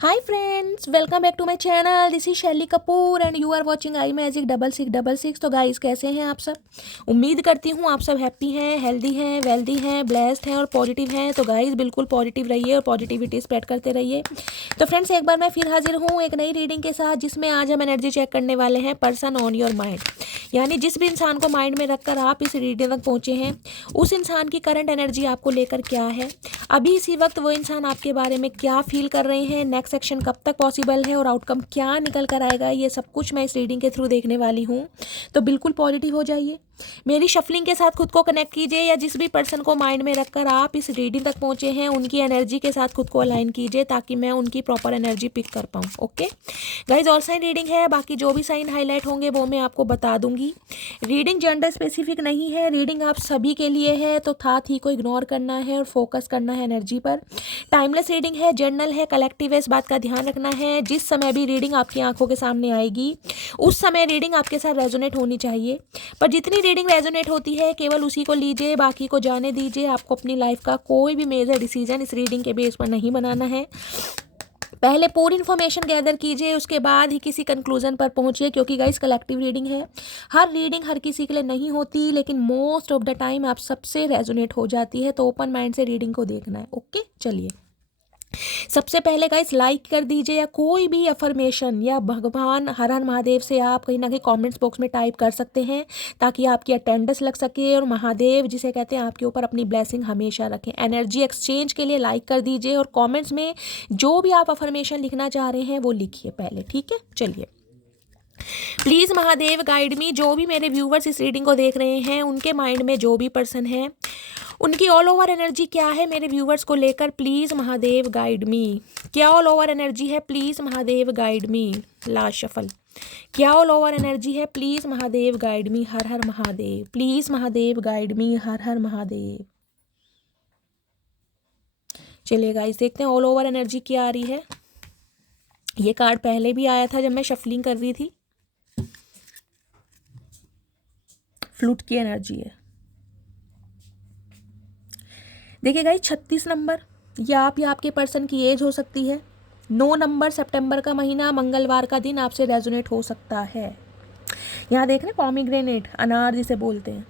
Hi friends, welcome back to my channel. This is Shaili Kapoor and you are watching I magic 6666। तो guys, कैसे हैं आप सब? उम्मीद करती हूँ आप सब हैप्पी हैं, हेल्दी हैं, वेल्दी हैं, ब्लेस्ड हैं और पॉजिटिव हैं। तो गाइस, बिल्कुल पॉजिटिव रहिए और पॉजिटिविटी स्प्रेड करते रहिए। तो फ्रेंड्स, एक बार मैं फिर हाजिर हूँ एक नई रीडिंग के साथ, जिसमें आज हम एनर्जी चेक करने वाले हैं पर्सन ऑन योर माइंड। यानी जिस भी इंसान को माइंड में रखकर आप इस रीडिंग तक पहुँचे हैं, उस इंसान की करंट एनर्जी आपको लेकर क्या है, अभी इसी वक्त वो इंसान आपके बारे में क्या फील कर रहे हैं, नेक्स्ट सेक्शन कब तक पॉसिबल है और आउटकम क्या निकल कर आएगा, ये सब कुछ मैं इस रीडिंग के थ्रू देखने वाली हूँ। तो बिल्कुल पॉजिटिव हो जाइए, मेरी शफलिंग के साथ खुद को कनेक्ट कीजिए, या जिस भी पर्सन को माइंड में रखकर आप इस रीडिंग तक पहुंचे हैं उनकी एनर्जी के साथ खुद को अलाइन कीजिए, ताकि मैं उनकी प्रॉपर एनर्जी पिक कर पाऊँ। Okay guys, all sign reading है, बाकी जो भी साइन हाईलाइट होंगे वो मैं आपको बता दूंगी। रीडिंग जेंडर स्पेसिफिक नहीं है, रीडिंग आप सभी के लिए है, तो था थी को इग्नोर करना है और फोकस करना है एनर्जी पर। टाइमलेस रीडिंग है, जर्नल है, कलेक्टिव है, इस बात का ध्यान रखना है। जिस समय भी रीडिंग आपकी आंखों के सामने आएगी उस समय रीडिंग आपके साथ रेजोनेट होनी चाहिए, पर जितनी रीडिंग रेजोनेट होती है केवल उसी को लीजिए, बाकी को जाने दीजिए। आपको अपनी लाइफ का कोई भी मेजर डिसीजन इस रीडिंग के बेस पर नहीं बनाना है। पहले पूरी इन्फॉर्मेशन गैदर कीजिए, उसके बाद ही किसी कंक्लूजन पर पहुंचिए, क्योंकि गाइस कलेक्टिव रीडिंग है। हर रीडिंग हर किसी के लिए नहीं होती, लेकिन मोस्ट ऑफ द टाइम आप सबसे रेजोनेट हो जाती है। तो ओपन माइंड से रीडिंग को देखना है। ओके, चलिए। सबसे पहले गाइस लाइक कर दीजिए, या कोई भी अफर्मेशन या भगवान हर हर महादेव से आप कहीं ना कहीं कमेंट्स बॉक्स में टाइप कर सकते हैं, ताकि आपकी अटेंडेंस लग सके और महादेव जिसे कहते हैं आपके ऊपर अपनी ब्लेसिंग हमेशा रखें। एनर्जी एक्सचेंज के लिए लाइक कर दीजिए और कमेंट्स में जो भी आप अफर्मेशन लिखना चाह रहे हैं वो लिखिए पहले। ठीक है, चलिए। प्लीज़ महादेव गाइड मी, जो भी मेरे व्यूवर्स इस रीडिंग को देख रहे हैं उनके माइंड में जो भी पर्सन है उनकी ऑल ओवर एनर्जी क्या है मेरे व्यूवर्स को लेकर, प्लीज़ महादेव गाइड मी। क्या ऑल ओवर एनर्जी है, please Mahadev guide me. Last shuffle. क्या ऑल ओवर एनर्जी है, प्लीज़ महादेव गाइड मी। हर हर Mahadev, please Mahadev guide me. हर हर महादेव। चलिए गाइस, देखते हैं ऑल ओवर एनर्जी क्या आ रही है। ये कार्ड पहले भी आया था जब मैं शफलिंग कर रही थी। फ्लूट की एनर्जी है। देखिए गाइस, 36 नंबर या आप या आपके पर्सन की एज हो सकती है। 9 नंबर, सितंबर का महीना, मंगलवार का दिन आपसे रेजोनेट हो सकता है। यहाँ देख रहे हैं पॉमीग्रेनेट, अनार जिसे बोलते हैं।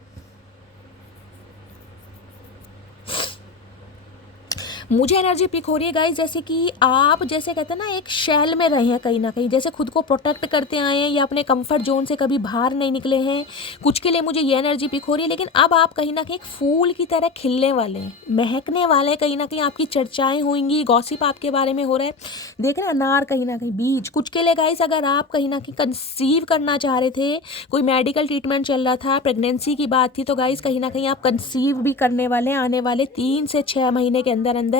मुझे एनर्जी पिक हो रही है गाइस, जैसे कि आप जैसे कहते हैं ना एक शैल में रहे हैं कहीं ना कहीं, जैसे खुद को प्रोटेक्ट करते आए हैं या अपने कंफर्ट जोन से कभी बाहर नहीं निकले हैं। कुछ के लिए मुझे ये एनर्जी पिक हो रही है, लेकिन अब आप कहीं ना कहीं एक फूल की तरह खिलने वाले हैं, महकने वाले हैं। कहीं ना कहीं आपकी चर्चाएं होंगी, गॉसिप आपके बारे में हो रहा है। देख रहे हैं अनार, कहीं ना कहीं बीज। कुछ के लिए गाइस, अगर आप कहीं ना कहीं कंसीव करना चाह रहे थे, कोई मेडिकल ट्रीटमेंट चल रहा था, प्रेगनेंसी की बात थी, तो गाइस कहीं ना कहीं आप कंसीव भी करने वाले हैं आने वाले 3 से 6 महीने के अंदर अंदर।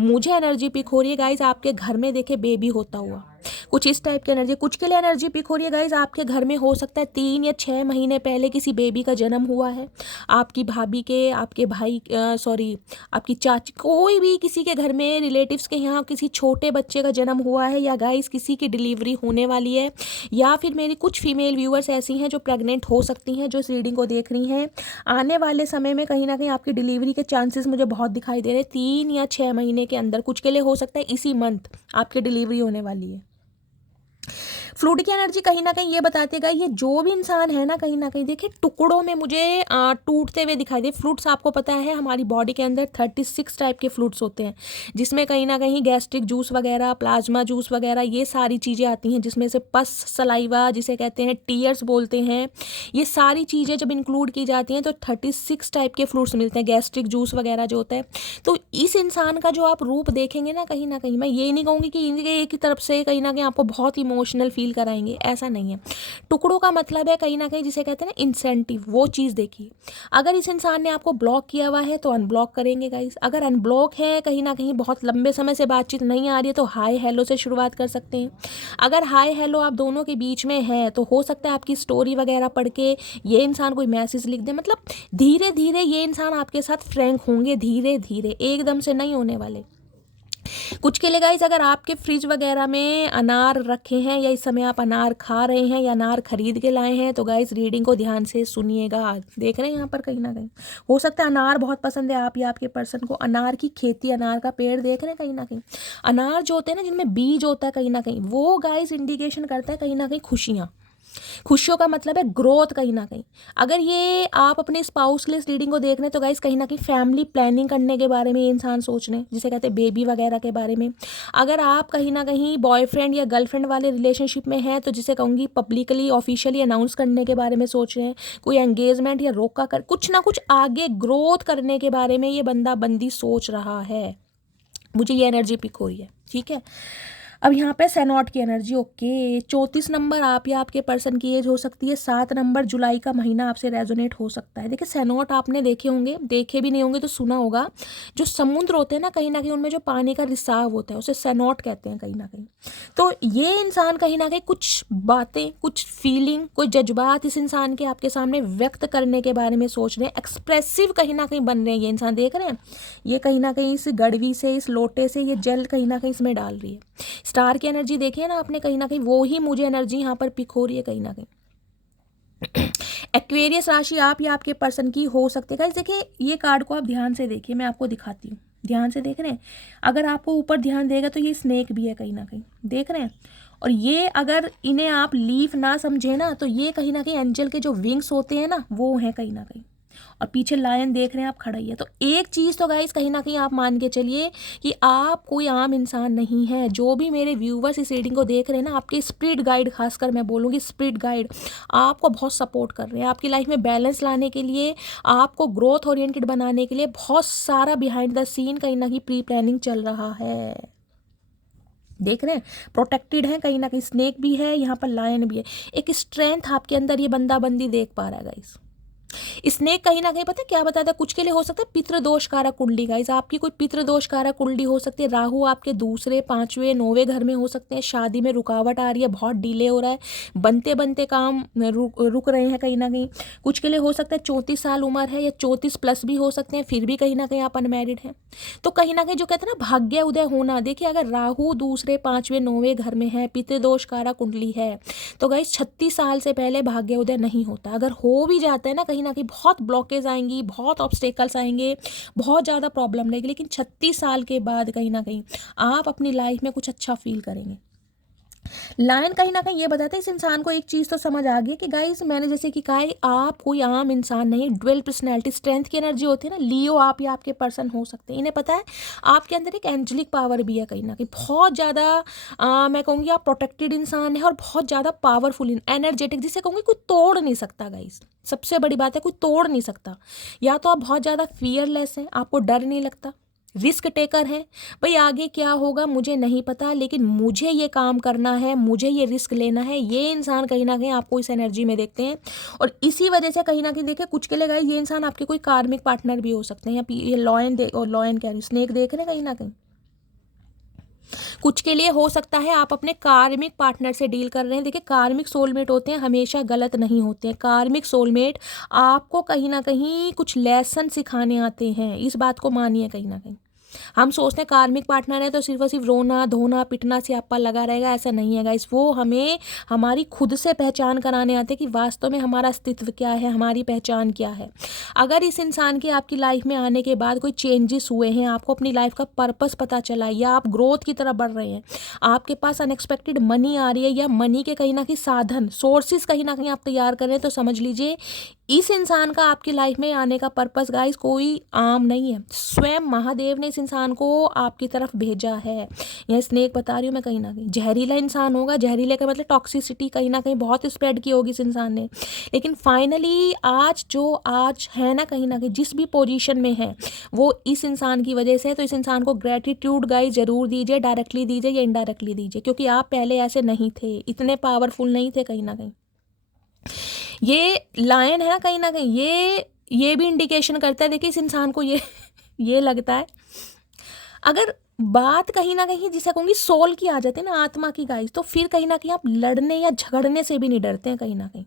मुझे एनर्जी पिक हो रही है गाइज, आपके घर में देखे बेबी होता हुआ, कुछ इस टाइप की एनर्जी। कुछ के लिए एनर्जी पिक हो रही है गाइज, आपके घर में हो सकता है 3 या 6 महीने पहले किसी बेबी का जन्म हुआ है। आपकी भाभी के, आपके भाई सॉरी आपकी चाची, कोई भी किसी के घर में रिलेटिव्स के यहाँ किसी छोटे बच्चे का जन्म हुआ है, या गाइज किसी की डिलीवरी होने वाली है। या फिर मेरी कुछ फीमेल व्यूअर्स ऐसी हैं जो प्रेग्नेंट हो सकती हैं, जो इस रीडिंग को देख रही हैं। आने वाले समय में कहीं ना कहीं आपकी डिलीवरी के चांसेस मुझे बहुत दिखाई दे रहे हैं, 3 या 6 महीने के अंदर। कुछ के लिए हो सकता है इसी मंथ आपकी डिलीवरी होने वाली है। फ्लूड की एनर्जी कहीं ना कहीं ये बताते गए, ये जो भी इंसान है ना कहीं ना कहीं देखिए टुकड़ों में मुझे टूटते हुए दिखाई दे। फ्लूट्स आपको पता है हमारी बॉडी के अंदर 36 टाइप के फ्लूट्स होते हैं, जिसमें कहीं ना कहीं गैस्ट्रिक जूस वगैरह, प्लाज्मा जूस वगैरह, ये सारी चीज़ें आती हैं, जिसमें से पस, सलाइवा जिसे कहते हैं, टीयर्स बोलते हैं, ये सारी चीज़ें जब इंक्लूड की जाती हैं तो 36 टाइप के फ्लूट्स मिलते हैं, गैस्ट्रिक जूस वगैरह जो होता है। तो इस इंसान का जो आप रूप देखेंगे ना कहीं ना कहीं, मैं ये नहीं कहूँगी कि इनके एक ही तरफ से कहीं ना कहीं आपको बहुत इमोशनल फील कराएंगे, ऐसा नहीं है। टुकड़ों का मतलब है कहीं ना कहीं जिसे कहते हैं ना इंसेंटिव, वो चीज़ देखिए। अगर इस इंसान ने आपको ब्लॉक किया हुआ है तो अनब्लॉक करेंगे गाइस। अगर अनब्लॉक है, कहीं ना कहीं बहुत लंबे समय से बातचीत नहीं आ रही है, तो हाय हेलो से शुरुआत कर सकते हैं। अगर हाय हेलो आप दोनों के बीच में है, तो हो सकता है आपकी स्टोरी वगैरह पढ़ के ये इंसान कोई मैसेज लिख दे। मतलब धीरे धीरे ये इंसान आपके साथ फ्रैंक होंगे, धीरे धीरे, एकदम से नहीं होने वाले। कुछ के लिए गाइस अगर आपके फ्रिज वगैरह में अनार रखे हैं या इस समय आप अनार खा रहे हैं या अनार खरीद के लाए हैं तो गाइस रीडिंग को ध्यान से सुनिएगा। देख रहे हैं यहाँ पर कहीं ना कहीं हो सकता है अनार बहुत पसंद है आप या आपके पर्सन को, अनार की खेती, अनार का पेड़ देख रहे हैं कहीं ना कहीं। अनार जो होते हैं ना जिनमें बीज होता है कहीं ना कहीं, वो गाइस इंडिकेशन करता है कहीं ना कहीं खुशियाँ। खुशियों का मतलब है ग्रोथ कहीं ना कहीं। अगर ये आप अपने स्पाउसलेस रीडिंग को देख रहे हैं तो गाइस कहीं ना कहीं फैमिली प्लानिंग करने के बारे में ये इंसान सोच रहे हैं, जिसे कहते हैं बेबी वगैरह के बारे में। अगर आप कहीं ना कहीं बॉयफ्रेंड या गर्लफ्रेंड वाले रिलेशनशिप में हैं तो जिसे कहूँगी पब्लिकली ऑफिशियली अनाउंस करने के बारे में सोच रहे हैं, कोई एंगेजमेंट या रोका कर कुछ ना कुछ आगे ग्रोथ करने के बारे में ये बंदा बंदी सोच रहा है। मुझे ये एनर्जी पिक हो रही है, ठीक है। अब यहाँ पे सैनॉट की एनर्जी, ओके। 34 नंबर आप या आपके पर्सन की एज हो सकती है। 7 नंबर जुलाई का महीना आपसे रेजोनेट हो सकता है। देखिए सैनॉट आपने देखे होंगे, देखे भी नहीं होंगे तो सुना होगा। जो समुद्र होते हैं ना कहीं ना कहीं उनमें जो पानी का रिसाव होता है उसे सैनॉट कहते हैं कहीं ना कहीं। तो ये इंसान कहीं ना कहीं कुछ बातें, कुछ फीलिंग, कुछ जज्बात इस इंसान के आपके सामने व्यक्त करने के बारे में सोच रहे हैं। एक्सप्रेसिव कहीं ना कहीं बन रहे हैं ये इंसान, देख रहे हैं ये कहीं ना कहीं इस गड़वी से, इस लोटे से ये जल कहीं ना कहीं इसमें डाल रही है। स्टार की एनर्जी देखिए ना आपने कहीं ना कहीं, वो ही मुझे एनर्जी यहाँ पर पिक हो रही है कहीं ना कहीं। एक्वेरियस राशि आप या आपके पर्सन की हो सकती है। गाइस देखिए ये कार्ड को आप ध्यान से देखिए, मैं आपको दिखाती हूँ। ध्यान से देख रहे हैं, अगर आपको ऊपर ध्यान देगा तो ये स्नेक भी है कहीं ना कहीं, देख रहे हैं। और ये अगर इन्हें आप लीफ ना समझे ना तो ये कहीं ना कहीं एंजल के जो विंग्स होते हैं ना वो हैं कहीं ना कहीं। और पीछे लायन देख रहे हैं आप खड़ा ही है। तो एक चीज़ तो गाइस कहीं ना कहीं आप मान के चलिए कि आप कोई आम इंसान नहीं है। जो भी मेरे व्यूवर्स इस रीडिंग को देख रहे हैं ना, आपके स्पिरिट गाइड, खासकर मैं बोलूँगी स्पिरिट गाइड आपको बहुत सपोर्ट कर रहे हैं। आपकी लाइफ में बैलेंस लाने के लिए, आपको ग्रोथ ओरिएंटेड बनाने के लिए बहुत सारा बिहाइंड द सीन कहीं ना कहीं प्री प्लानिंग चल रहा है। देख रहे हैं प्रोटेक्टेड है कहीं ना कहीं, स्नेक भी है यहाँ पर, लायन भी है। एक स्ट्रेंथ आपके अंदर ये बंदा बंदी देख पा रहा है गाइस। स्नेक कहीं ना कहीं पता है क्या बताता है, कुछ के लिए हो सकता है पितृदोष कारक कुंडली। गाइस आपकी कोई पितृदोष कारक कुंडली हो सकती है। राहु आपके दूसरे, 5वें, 9वें घर में हो सकते हैं। शादी में रुकावट आ रही है, बहुत डिले हो रहा है, बनते बनते काम रुक रहे हैं कहीं ना कहीं। कुछ के लिए हो सकता है 34 साल उम्र है या 34 प्लस भी हो सकते हैं, फिर भी कहीं ना कहीं आप अनमैरिड हैं। तो कहीं ना कहीं जो कहते हैं ना भाग्य उदय होना, देखिए अगर राहु दूसरे, 5वें, 9वें घर में है, पितृदोष कारक कुंडली है तो गाइस 36 साल से पहले भाग्य उदय नहीं होता। अगर हो भी जाता है ना कहीं ना कहीं बहुत ब्लॉकेज आएंगी, बहुत ऑब्स्टेकल्स आएंगे, बहुत ज़्यादा प्रॉब्लम रहेगी, लेकिन 36 साल के बाद कहीं ना कहीं आप अपनी लाइफ में कुछ अच्छा फील करेंगे। लायन कहीं ना कहीं ये बताता है इस इंसान को एक चीज़ तो समझ आ गई कि गाइस मैंने जैसे कि कहा है आप कोई आम इंसान नहीं, ड्वेल पर्सनैलिटी, स्ट्रेंथ की एनर्जी होती है ना, लियो आप या आपके पर्सन हो सकते हैं। इन्हें पता है आपके अंदर एक एंजलिक पावर भी है कहीं ना कहीं, बहुत ज़्यादा मैं कहूँगी आप प्रोटेक्टेड इंसान है और बहुत ज़्यादा पावरफुल, एनर्जेटिक, जिसे कहूँगी कोई तोड़ नहीं सकता गाइस। सबसे बड़ी बात है कोई तोड़ नहीं सकता। या तो आप बहुत ज़्यादा फियरलेस हैं, आपको डर नहीं लगता, रिस्क टेकर है, भाई आगे क्या होगा मुझे नहीं पता लेकिन मुझे ये काम करना है, मुझे ये रिस्क लेना है। ये इंसान कहीं ना कहीं आपको इस एनर्जी में देखते हैं और इसी वजह से कहीं ना कहीं देखिए कुछ के लिए गाइस ये इंसान आपके कोई कार्मिक पार्टनर भी हो सकते हैं। या ये लॉयन और लॉयन क्या स्नेक देख रहे हैं कहीं ना कहीं, कुछ के लिए हो सकता है आप अपने कार्मिक पार्टनर से डील कर रहे हैं। देखिए कार्मिक सोलमेट होते हैं हमेशा गलत नहीं होते हैं। कार्मिक सोलमेट आपको कहीं ना कहीं कुछ लेसन सिखाने आते हैं, इस बात को मानिए कहीं ना कहीं। हम सोचते हैं कार्मिक पार्टनर है तो सिर्फ और सिर्फ रोना धोना पिटना स्यापा लगा रहेगा, ऐसा नहीं है गाइस। वो हमें हमारी खुद से पहचान कराने आते हैं कि वास्तव में हमारा अस्तित्व क्या है, हमारी पहचान क्या है। अगर इस इंसान के आपकी लाइफ में आने के बाद कोई चेंजेस हुए हैं, आपको अपनी लाइफ का पर्पस पता चला है या आप ग्रोथ की तरफ बढ़ रहे हैं, आपके पास अनएक्सपेक्टेड मनी आ रही है या मनी के कहीं ना कहीं साधन सोर्सेज कहीं ना कहीं आप तैयार कर रहे हैं, तो समझ लीजिए इस इंसान का आपकी लाइफ में आने का पर्पस गाइस कोई आम नहीं है। स्वयं महादेव ने इस इंसान को आपकी तरफ भेजा है। यह स्नेक बता रही हूँ मैं, कहीं ना कहीं जहरीला इंसान होगा, जहरीले का मतलब टॉक्सिसिटी कहीं ना कहीं बहुत स्प्रेड की होगी इस इंसान ने, लेकिन फाइनली आज है ना कहीं ना कहीं जिस भी पोजीशन में है वो इस इंसान की वजह से है। तो इस इंसान को ग्रेटिट्यूड गाइस जरूर दीजिए, डायरेक्टली दीजिए या इनडायरेक्टली दीजिए, क्योंकि आप पहले ऐसे नहीं थे, इतने पावरफुल नहीं थे कहीं ना कहीं। ये लायन है ना कहीं ना कहीं, ये भी इंडिकेशन करता है। देखिए इस इंसान को ये लगता है, अगर बात कहीं ना कहीं जिसे कहूँगी सोल की आ जाती है ना, आत्मा की गाइस, तो फिर कहीं ना कहीं आप लड़ने या झगड़ने से भी नहीं डरते हैं कहीं ना कहीं।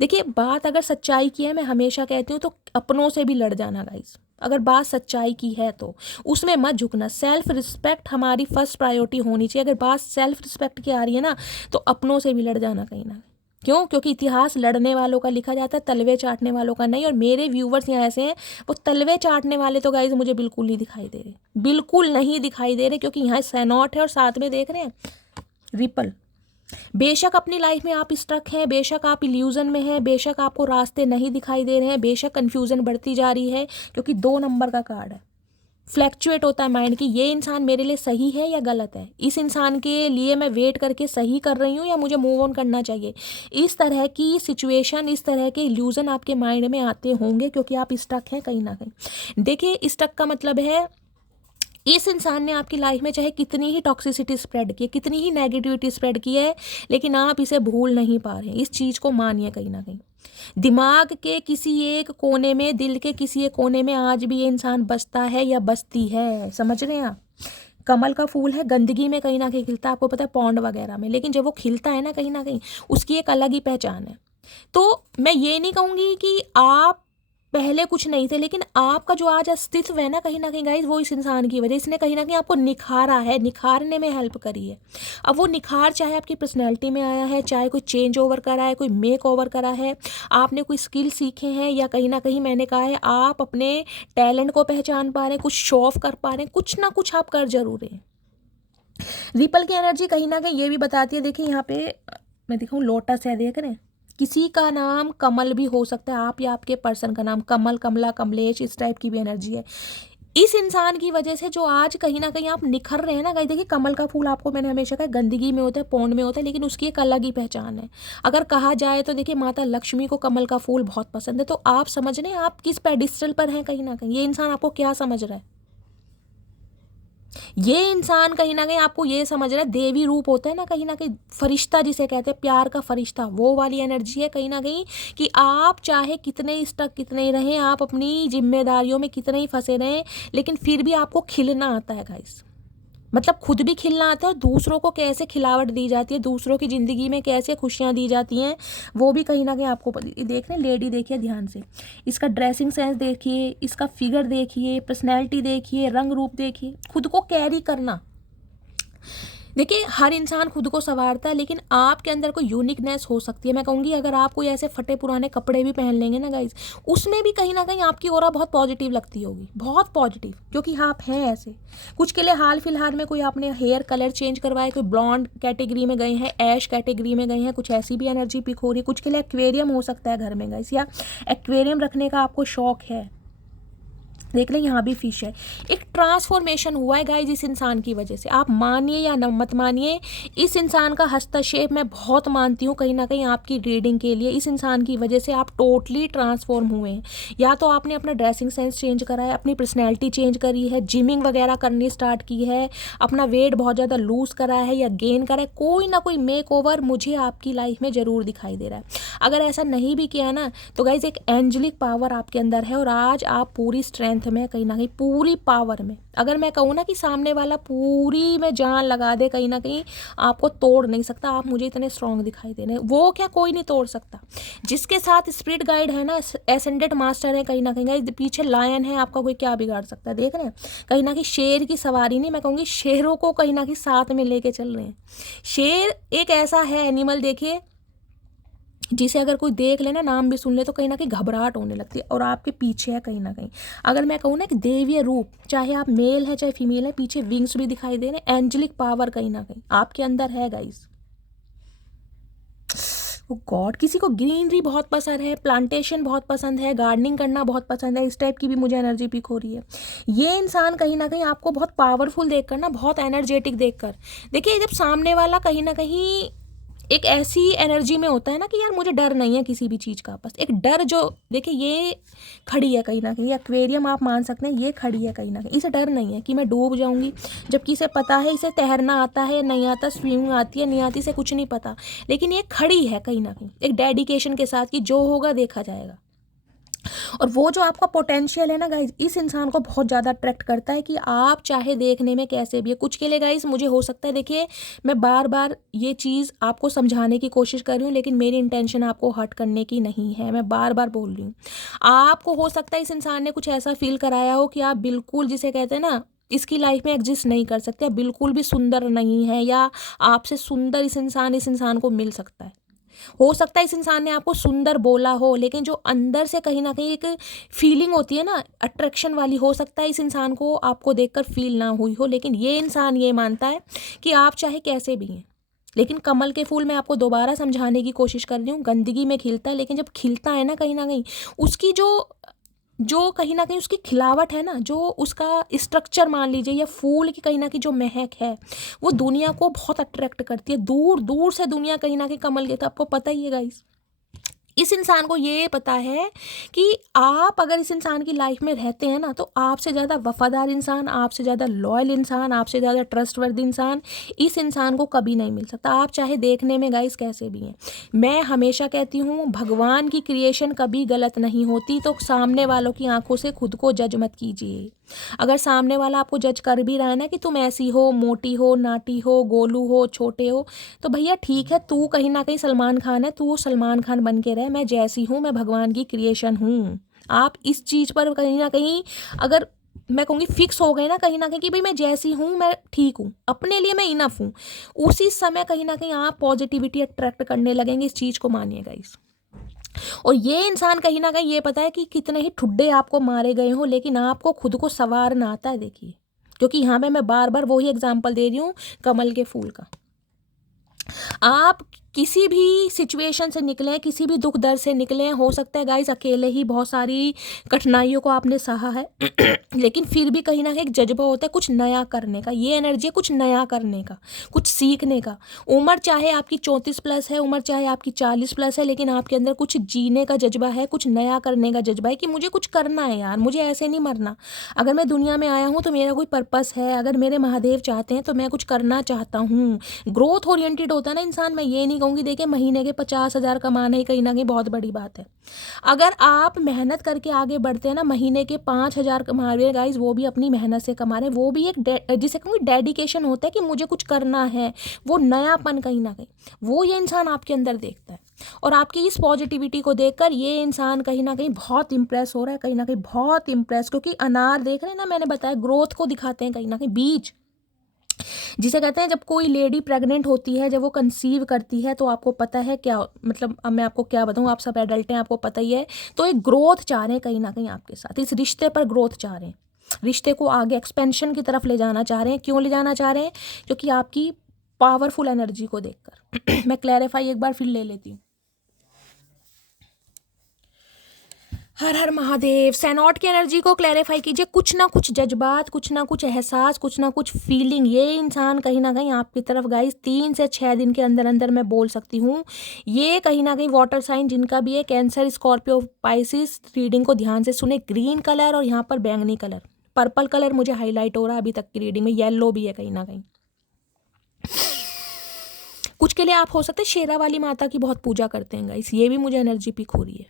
देखिए बात अगर सच्चाई की है, मैं हमेशा कहती हूँ, तो अपनों से भी लड़ जाना गाइस। अगर बात सच्चाई की है तो उसमें मत झुकना। सेल्फ रिस्पेक्ट हमारी फर्स्ट प्रायोरिटी होनी चाहिए। अगर बात सेल्फ रिस्पेक्ट की आ रही है ना, तो अपनों से भी लड़ जाना कहीं ना। क्यों? क्योंकि इतिहास लड़ने वालों का लिखा जाता है, तलवे चाटने वालों का नहीं। और मेरे व्यूवर्स यहाँ ऐसे हैं, वो तलवे चाटने वाले तो गाइज मुझे बिल्कुल नहीं दिखाई दे रहे, बिल्कुल नहीं दिखाई दे रहे, क्योंकि यहाँ सैनॉट है और साथ में देख रहे हैं रिपल। बेशक अपनी लाइफ में आप स्ट्रक हैं, बेशक आप इल्यूजन में हैं, बेशक आपको रास्ते नहीं दिखाई दे रहे हैं, बेशक कन्फ्यूजन बढ़ती जा रही है, क्योंकि 2 नंबर का कार्ड है। फ्लैक्चुएट होता है माइंड की, ये इंसान मेरे लिए सही है या गलत है, इस इंसान के लिए मैं वेट करके सही कर रही हूँ या मुझे मूव ऑन करना चाहिए। इस तरह की सिचुएशन, इस तरह के इल्यूजन आपके माइंड में आते होंगे, क्योंकि आप स्टक हैं कहीं ना कहीं। देखिए, स्टक का मतलब है इस इंसान ने आपकी लाइफ में चाहे कितनी ही टॉक्सिसिटी स्प्रेड की है, कितनी ही नेगेटिविटी स्प्रेड की है, लेकिन आप इसे भूल नहीं पा रहे हैं। इस चीज़ को मानिए कहीं ना कहीं। दिमाग के किसी एक कोने में, दिल के किसी एक कोने में आज भी ये इंसान बसता है या बसती है। समझ रहे हैं आप? कमल का फूल है, गंदगी में कहीं ना कहीं खिलता है, आपको पता है, पौंड वगैरह में, लेकिन जब वो खिलता है ना कहीं उसकी एक अलग ही पहचान है। तो मैं ये नहीं कहूँगी कि आप पहले कुछ नहीं थे, लेकिन आपका जो आज अस्तित्व है ना कहीं गाइज, वो इस इंसान की वजह, इसने कहीं ना कहीं आपको निखारा है, निखारने में हेल्प करी है। अब वो निखार चाहे आपकी पर्सनैलिटी में आया है, चाहे कोई चेंज ओवर करा है, कोई मेक ओवर करा है, आपने कोई स्किल सीखे हैं, या कहीं ना कहीं मैंने कहा है आप अपने टैलेंट को पहचान पा रहे हैं, कुछ शो ऑफ कर पा रहे हैं, कुछ ना कुछ आप कर जरूर रहे हैं। रिपल की एनर्जी कहीं ना कहीं ये भी बताती है, देखिए यहाँ पे मैं दिखाऊँ, लोटस है, देख रहे हैं, किसी का नाम कमल भी हो सकता है, आप या आपके पर्सन का नाम कमल, कमला, कमलेश, इस टाइप की भी एनर्जी है इस इंसान की वजह से, जो आज कहीं ना कहीं आप निखर रहे हैं ना। कहीं देखिए, कमल का फूल आपको मैंने हमेशा कहा गंदगी में होता है, पौंड में होता है, लेकिन उसकी एक अलग ही पहचान है। अगर कहा जाए तो देखिए, माता लक्ष्मी को कमल का फूल बहुत पसंद है। तो आप समझ रहे हैं आप किस पेडिस्टल पर हैं कहीं ना कहीं। ये इंसान आपको क्या समझ रहा है? ये इंसान कहीं ना कहीं आपको ये समझ रहा है, देवी रूप होता है ना कहीं फरिश्ता जिसे कहते हैं, प्यार का फरिश्ता, वो वाली एनर्जी है कहीं ना कहीं, कि आप चाहे कितने स्टक कितने ही रहें, आप अपनी जिम्मेदारियों में कितने ही फंसे रहें, लेकिन फिर भी आपको खिलना आता है गाइस। मतलब खुद भी खिलना आता है, और दूसरों को कैसे खिलावट दी जाती है, दूसरों की ज़िंदगी में कैसे खुशियाँ दी जाती हैं, वो भी कहीं ना कहीं आपको देख रहे हैं। लेडी देखिए ध्यान से, इसका ड्रेसिंग सेंस देखिए, इसका फिगर देखिए, पर्सनैलिटी देखिए, रंग रूप देखिए, खुद को कैरी करना। देखिए, हर इंसान खुद को संवारता है, लेकिन आपके अंदर कोई यूनिकनेस हो सकती है। मैं कहूँगी अगर आप कोई ऐसे फटे पुराने कपड़े भी पहन लेंगे ना गाइज, उसमें भी कहीं ना कहीं आपकी ऑरा बहुत पॉजिटिव लगती होगी, बहुत पॉजिटिव, क्योंकि आप हैं ऐसे। कुछ के लिए हाल फिलहाल में कोई आपने हेयर कलर चेंज करवाया, कोई ब्लॉन्ड कैटेगरी में गए हैं, ऐश कैटेगरी में गए हैं, कुछ ऐसी भी एनर्जी पिक हो रही है। कुछ के लिए एक्वेरियम हो सकता है घर में गाइज, या एक्वेरियम रखने का आपको शौक है। देख लें, यहाँ भी फिश है। एक ट्रांसफॉर्मेशन हुआ है गाइज इस इंसान की वजह से। आप मानिए या न मत मानिए, इस इंसान का हस्तक्षेप मैं बहुत मानती हूँ कहीं ना कहीं आपकी रीडिंग के लिए। इस इंसान की वजह से आप टोटली ट्रांसफॉर्म हुए हैं। या तो आपने अपना ड्रेसिंग सेंस चेंज करा है, अपनी पर्सनैलिटी चेंज करी है, जिमिंग वगैरह करनी स्टार्ट की है, अपना वेट बहुत ज़्यादा लूज़ करा है या गेन करा है, कोई ना कोई मेक ओवर मुझे आपकी लाइफ में ज़रूर दिखाई दे रहा है। अगर ऐसा नहीं भी किया ना, तो गाइज एक एंजेलिक पावर आपके अंदर है, और आज आप पूरी स्ट्रेंथ में कहीं ना कहीं, पूरी पावर में, अगर मैं कहूँ ना कि सामने वाला पूरी में जान लगा दे, कहीं ना कहीं आपको तोड़ नहीं सकता। आप मुझे इतने स्ट्रॉन्ग दिखाई दे रहे हैं, वो क्या कोई नहीं तोड़ सकता। जिसके साथ स्पिरिट गाइड है ना, एसेंडेंट मास्टर है कहीं ना कहीं, पीछे लायन है, आपका कोई क्या बिगाड़ सकता है। देख रहे हैं कहीं ना कहीं शेर की सवारी नहीं, मैं कहूँगी शेरों को कहीं ना कहीं साथ में लेके चल रहे हैं। शेर एक ऐसा है एनिमल, देखिए, जिसे अगर कोई देख ले ना, नाम भी सुन ले, तो कहीं ना कहीं घबराहट होने लगती है, और आपके पीछे है कहीं ना कहीं। अगर मैं कहूँ ना कि देवीय रूप, चाहे आप मेल है चाहे फीमेल है, पीछे विंग्स भी दिखाई दे रहे हैं, एंजेलिक पावर कहीं ना कहीं आपके अंदर है गाइस। ओ गॉड, किसी को ग्रीनरी बहुत पसंद है, प्लांटेशन बहुत पसंद है, गार्डनिंग करना बहुत पसंद है, इस टाइप की भी मुझे एनर्जी पिक हो रही है। ये इंसान कहीं ना कहीं आपको बहुत पावरफुल देखकर ना, बहुत एनर्जेटिक देखकर, देखिए जब सामने वाला कहीं ना कहीं एक ऐसी एनर्जी में होता है ना कि यार मुझे डर नहीं है किसी भी चीज़ का, बस एक डर जो, देखिए ये खड़ी है कहीं ना कहीं, एक्वेरियम आप मान सकते हैं, ये खड़ी है कहीं ना कहीं, इसे डर नहीं है कि मैं डूब जाऊंगी, जबकि इसे पता है इसे तैरना आता है या नहीं आता, स्विमिंग आती है नहीं आती, इसे कुछ नहीं पता, लेकिन ये खड़ी है कहीं ना कहीं एक डेडिकेशन के साथ कि जो होगा देखा जाएगा। और वो जो आपका पोटेंशियल है ना गाइज, इस इंसान को बहुत ज़्यादा अट्रैक्ट करता है कि आप चाहे देखने में कैसे भी है। कुछ के लिए गाइज मुझे हो सकता है, देखिए मैं बार बार ये चीज़ आपको समझाने की कोशिश कर रही हूँ, लेकिन मेरी इंटेंशन आपको हर्ट करने की नहीं है, मैं बार बार बोल रही हूँ। आपको हो सकता है इस इंसान ने कुछ ऐसा फील कराया हो कि आप बिल्कुल, जिसे कहते हैं ना, इसकी लाइफ में एग्जिस्ट नहीं कर सकते, बिल्कुल भी सुंदर नहीं है, या आपसे सुंदर इस इंसान को मिल सकता है। हो सकता है इस इंसान ने आपको सुंदर बोला हो, लेकिन जो अंदर से कहीं ना कहीं एक फीलिंग होती है ना, अट्रैक्शन वाली, हो सकता है इस इंसान को आपको देखकर फील ना हुई हो, लेकिन ये इंसान ये मानता है कि आप चाहे कैसे भी हैं। लेकिन कमल के फूल मैं आपको दोबारा समझाने की कोशिश कर रही हूँ, गंदगी में खिलता है, लेकिन जब खिलता है ना, कहीं ना कहीं उसकी जो जो कहीं ना कहीं उसकी खिलावट है ना, जो उसका स्ट्रक्चर मान लीजिए, या फूल की कहीं ना कहीं जो महक है, वो दुनिया को बहुत अट्रैक्ट करती है। दूर दूर से दुनिया कहीं ना कहीं कमल के, तो आपको पता ही है गाइस, इस इंसान को ये पता है कि आप अगर इस इंसान की लाइफ में रहते हैं ना, तो आपसे ज़्यादा वफादार इंसान, आपसे ज़्यादा लॉयल इंसान, आपसे ज़्यादा ट्रस्टवर्दी इंसान इस इंसान को कभी नहीं मिल सकता, आप चाहे देखने में गाइस कैसे भी हैं। मैं हमेशा कहती हूँ, भगवान की क्रिएशन कभी गलत नहीं होती, तो सामने वालों की आंखों से खुद को जज मत कीजिए। अगर सामने वाला आपको जज कर भी रहा है ना कि तुम ऐसी हो, मोटी हो, नाटी हो, गोलू हो, छोटे हो, तो भैया ठीक है, तू कहीं ना कहीं सलमान खान है, तू सलमान खान बन के रहे, मैं जैसी हूँ, मैं भगवान की क्रिएशन हूँ। आप इस चीज़ पर कहीं ना कहीं, अगर मैं कहूँगी फिक्स हो गए ना कहीं ना कहीं कि भाई मैं जैसी हूँ, मैं ठीक हूँ, अपने लिए मैं इनफ हूँ, उसी समय कहीं ना कहीं आप पॉजिटिविटी अट्रैक्ट करने लगेंगे। इस चीज़ को मानिएगा इस। और ये इंसान कहीं ना कहीं ये पता है कि कितने ही ठुड्डे आपको मारे गए हो, लेकिन आपको खुद को संवारना आता है। देखिए, क्योंकि यहाँ पे मैं बार बार वही एग्जांपल दे रही हूँ कमल के फूल का। आप किसी भी सिचुएशन से निकलें, किसी भी दुख दर्द से निकलें, हो सकता है गाइस अकेले ही बहुत सारी कठिनाइयों को आपने सहा है लेकिन फिर भी कहीं ना कहीं एक जज्बा होता है कुछ नया करने का। ये एनर्जी है कुछ नया करने का, कुछ सीखने का। उम्र चाहे आपकी 34 प्लस है, उम्र चाहे आपकी 40 प्लस है, लेकिन आपके अंदर कुछ जीने का जज्बा है, कुछ नया करने का जज्बा है कि मुझे कुछ करना है यार, मुझे ऐसे नहीं मरना। अगर मैं दुनिया में आया हूँ तो मेरा कोई पर्पस है, अगर मेरे महादेव चाहते हैं तो मैं कुछ करना चाहता हूँ। ग्रोथ ओरिएंटेड होता है ना इंसान। मैं ये नहीं कहूँगी देखिए महीने के 50,000 कमाना ही कहीं ना कहीं बहुत बड़ी बात है। अगर आप मेहनत करके आगे बढ़ते हैं ना, महीने के 5,000 कमा रहे हैं गाइज, वो भी अपनी मेहनत से कमा रहे हैं, वो भी एक जिसे कहूँगी डेडिकेशन होता है कि मुझे कुछ करना है, वो नयापन कहीं ना कहीं वो ये इंसान आपके अंदर देखता है। और आपकी इस पॉजिटिविटी को देखकर ये इंसान कहीं ना कहीं बहुत इंप्रेस हो रहा है, कहीं ना कहीं बहुत इंप्रेस, क्योंकि अनार देख रहे हैं ना, मैंने बताया ग्रोथ को दिखाते हैं कहीं ना कहीं बीज, जिसे कहते हैं जब कोई लेडी प्रेग्नेंट होती है, जब वो कंसीव करती है, तो आपको पता है क्या मतलब, अब मैं आपको क्या बताऊँ, आप सब एडल्ट हैं, आपको पता ही है। तो एक ग्रोथ चाह रहे हैं कहीं ना कहीं आपके साथ, इस रिश्ते पर ग्रोथ चाह रहे हैं, रिश्ते को आगे एक्सपेंशन की तरफ ले जाना चाह रहे हैं। क्यों ले जाना चाह रहे हैं? क्योंकि आपकी पावरफुल एनर्जी को देखकर मैं क्लैरिफाई एक बार फिर ले लेती हूँ। हर हर महादेव। सैनॉट की एनर्जी को क्लैरिफाई कीजिए। कुछ ना कुछ जज्बात, कुछ ना कुछ एहसास, कुछ ना कुछ फीलिंग, ये इंसान कहीं ना कहीं आपकी तरफ गाइस 3 से 6 दिन के अंदर अंदर मैं बोल सकती हूँ। ये कहीं ना कहीं वाटर साइन जिनका भी है, कैंसर, स्कॉर्पियो, पाइसिस, रीडिंग को ध्यान से सुने। ग्रीन कलर और यहाँ पर बैंगनी कलर, पर्पल कलर मुझे हाईलाइट हो रहा है अभी तक की रीडिंग में, येलो भी है कहीं ना कहीं। कुछ के लिए आप हो सकते हैं शेरा वाली माता की बहुत पूजा करते हैं गाइस, ये भी मुझे एनर्जी पिक हो रही है।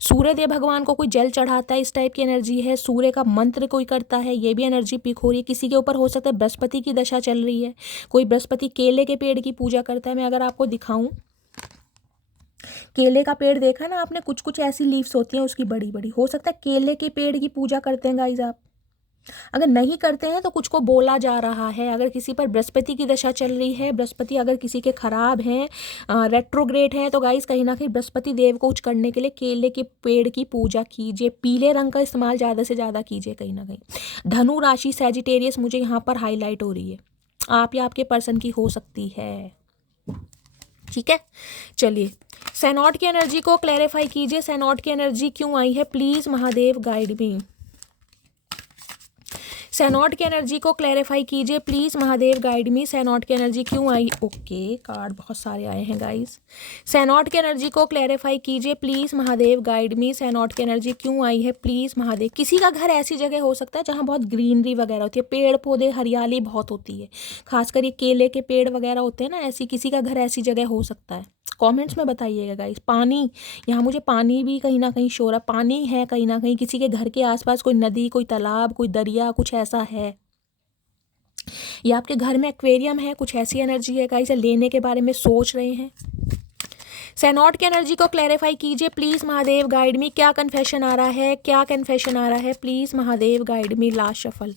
सूर्य देव भगवान को कोई जल चढ़ाता है, इस टाइप की एनर्जी है। सूर्य का मंत्र कोई करता है, ये भी एनर्जी पिक हो रही है। किसी के ऊपर हो सकता है बृहस्पति की दशा चल रही है, कोई बृहस्पति केले के पेड़ की पूजा करता है। मैं अगर आपको दिखाऊं, केले का पेड़ देखा है ना आपने, कुछ कुछ ऐसी लीव्स होती हैं उसकी बड़ी बड़ी, हो सकता है केले के पेड़ की पूजा करते हैं गाइज आप। अगर नहीं करते हैं तो कुछ को बोला जा रहा है। अगर किसी पर बृहस्पति की दशा चल रही है, बृहस्पति अगर किसी के खराब हैं, रेट्रोग्रेड हैं, तो गाइस कहीं ना कहीं बृहस्पति देव को कुछ करने के लिए केले के पेड़ की पूजा कीजिए। पीले रंग का इस्तेमाल ज़्यादा से ज़्यादा कीजिए कहीं ना कहीं। धनु राशि सैजिटेरियस मुझे यहाँ पर हाईलाइट हो रही है, आप या आपके पर्सन की हो सकती है। ठीक है, चलिए सैनॉट की एनर्जी को क्लैरिफाई कीजिए। सैनॉट की एनर्जी क्यों आई है, प्लीज़ महादेव गाइड मी। सैनॉट की एनर्जी को क्लैरिफाई कीजिए प्लीज़ महादेव गाइड मी। सैनॉट की एनर्जी क्यों आई? ओके, कार्ड बहुत सारे आए हैं गाइस। सैनॉट की एनर्जी को क्लैरिफाई कीजिए प्लीज़ महादेव गाइड मी। सैनॉट की एनर्जी क्यों आई है प्लीज़ महादेव। किसी का घर ऐसी जगह हो सकता है जहाँ बहुत ग्रीनरी वगैरह होती है, पेड़ पौधे हरियाली बहुत होती है, खासकर ये केले के पेड़ वगैरह होते हैं ना, ऐसी किसी का घर ऐसी जगह हो सकता है। कमेंट्स में बताइएगा गाइस। पानी, यहाँ मुझे पानी भी कहीं ना कहीं शो हो रहा है, पानी है कहीं ना कहीं किसी के घर के आसपास, कोई नदी, कोई तालाब, कोई दरिया, कुछ ऐसा है, या आपके घर में एक्वेरियम है, कुछ ऐसी एनर्जी है गाइस, लेने के बारे में सोच रहे हैं। सैनॉट की एनर्जी को क्लैरिफाई कीजिए प्लीज महादेव, गाइड मी। क्या कन्फेशन आ रहा है, क्या कन्फेशन आ रहा है, please Mahadev guide me. Last shuffle.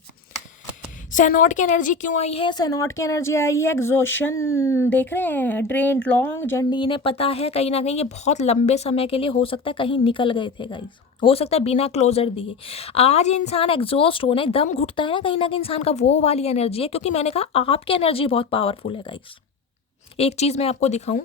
सैनॉट की एनर्जी क्यों आई है? सैनॉट की एनर्जी आई है एग्जॉशन, देख रहे हैं, ड्रेन, लॉन्ग जर्नी। इन्हें पता है कहीं ना कहीं ये बहुत लंबे समय के लिए हो सकता है कहीं निकल गए थे गाइस, हो सकता है बिना क्लोजर दिए। आज इंसान एग्जॉस्ट होने, दम घुटता है ना कहीं इंसान का, वो वाली एनर्जी है। क्योंकि मैंने कहा आपकी एनर्जी बहुत पावरफुल है गाइस। एक चीज मैं आपको दिखाऊं,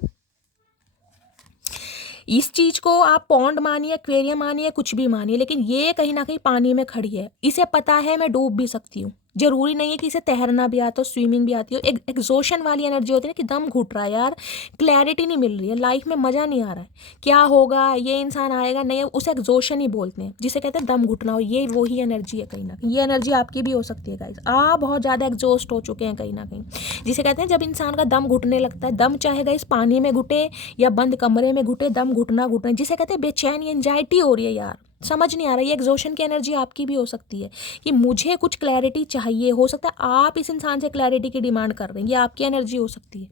इस चीज को आप पॉन्ड मानिए, एक्वेरियम मानिए, कुछ भी मानिए, लेकिन ये कहीं ना कहीं पानी में खड़ी है। इसे पता है मैं डूब भी सकती हूँ, जरूरी नहीं है कि इसे तैरना भी आता हो, स्विमिंग भी आती हो। एक एग्जॉशन वाली एनर्जी होती है ना कि दम घुट रहा है यार, क्लैरिटी नहीं मिल रही है, लाइफ में मजा नहीं आ रहा है, क्या होगा, ये इंसान आएगा नहीं, उसे एग्जॉशन ही बोलते हैं, जिसे कहते हैं दम घुटना। और ये वही एनर्जी है कहीं ना कहीं। ये एनर्जी आपकी भी हो सकती है गाइस। आप बहुत ज्यादा एग्जॉस्ट हो चुके हैं कहीं ना कहीं, जिसे कहते हैं जब इंसान का दम घुटने लगता है। दम चाहे गाइस पानी में घुटे या बंद कमरे में घुटे, दम घुटना घुटना, जिसे कहते हैं बेचैनी, एंजाइटी हो रही है यार, समझ नहीं आ रहा। ये एग्जॉशन की एनर्जी आपकी भी हो सकती है कि मुझे कुछ क्लैरिटी चाहिए। हो सकता है आप इस इंसान से क्लैरिटी की डिमांड कर रहे हैं, ये आपकी एनर्जी हो सकती है।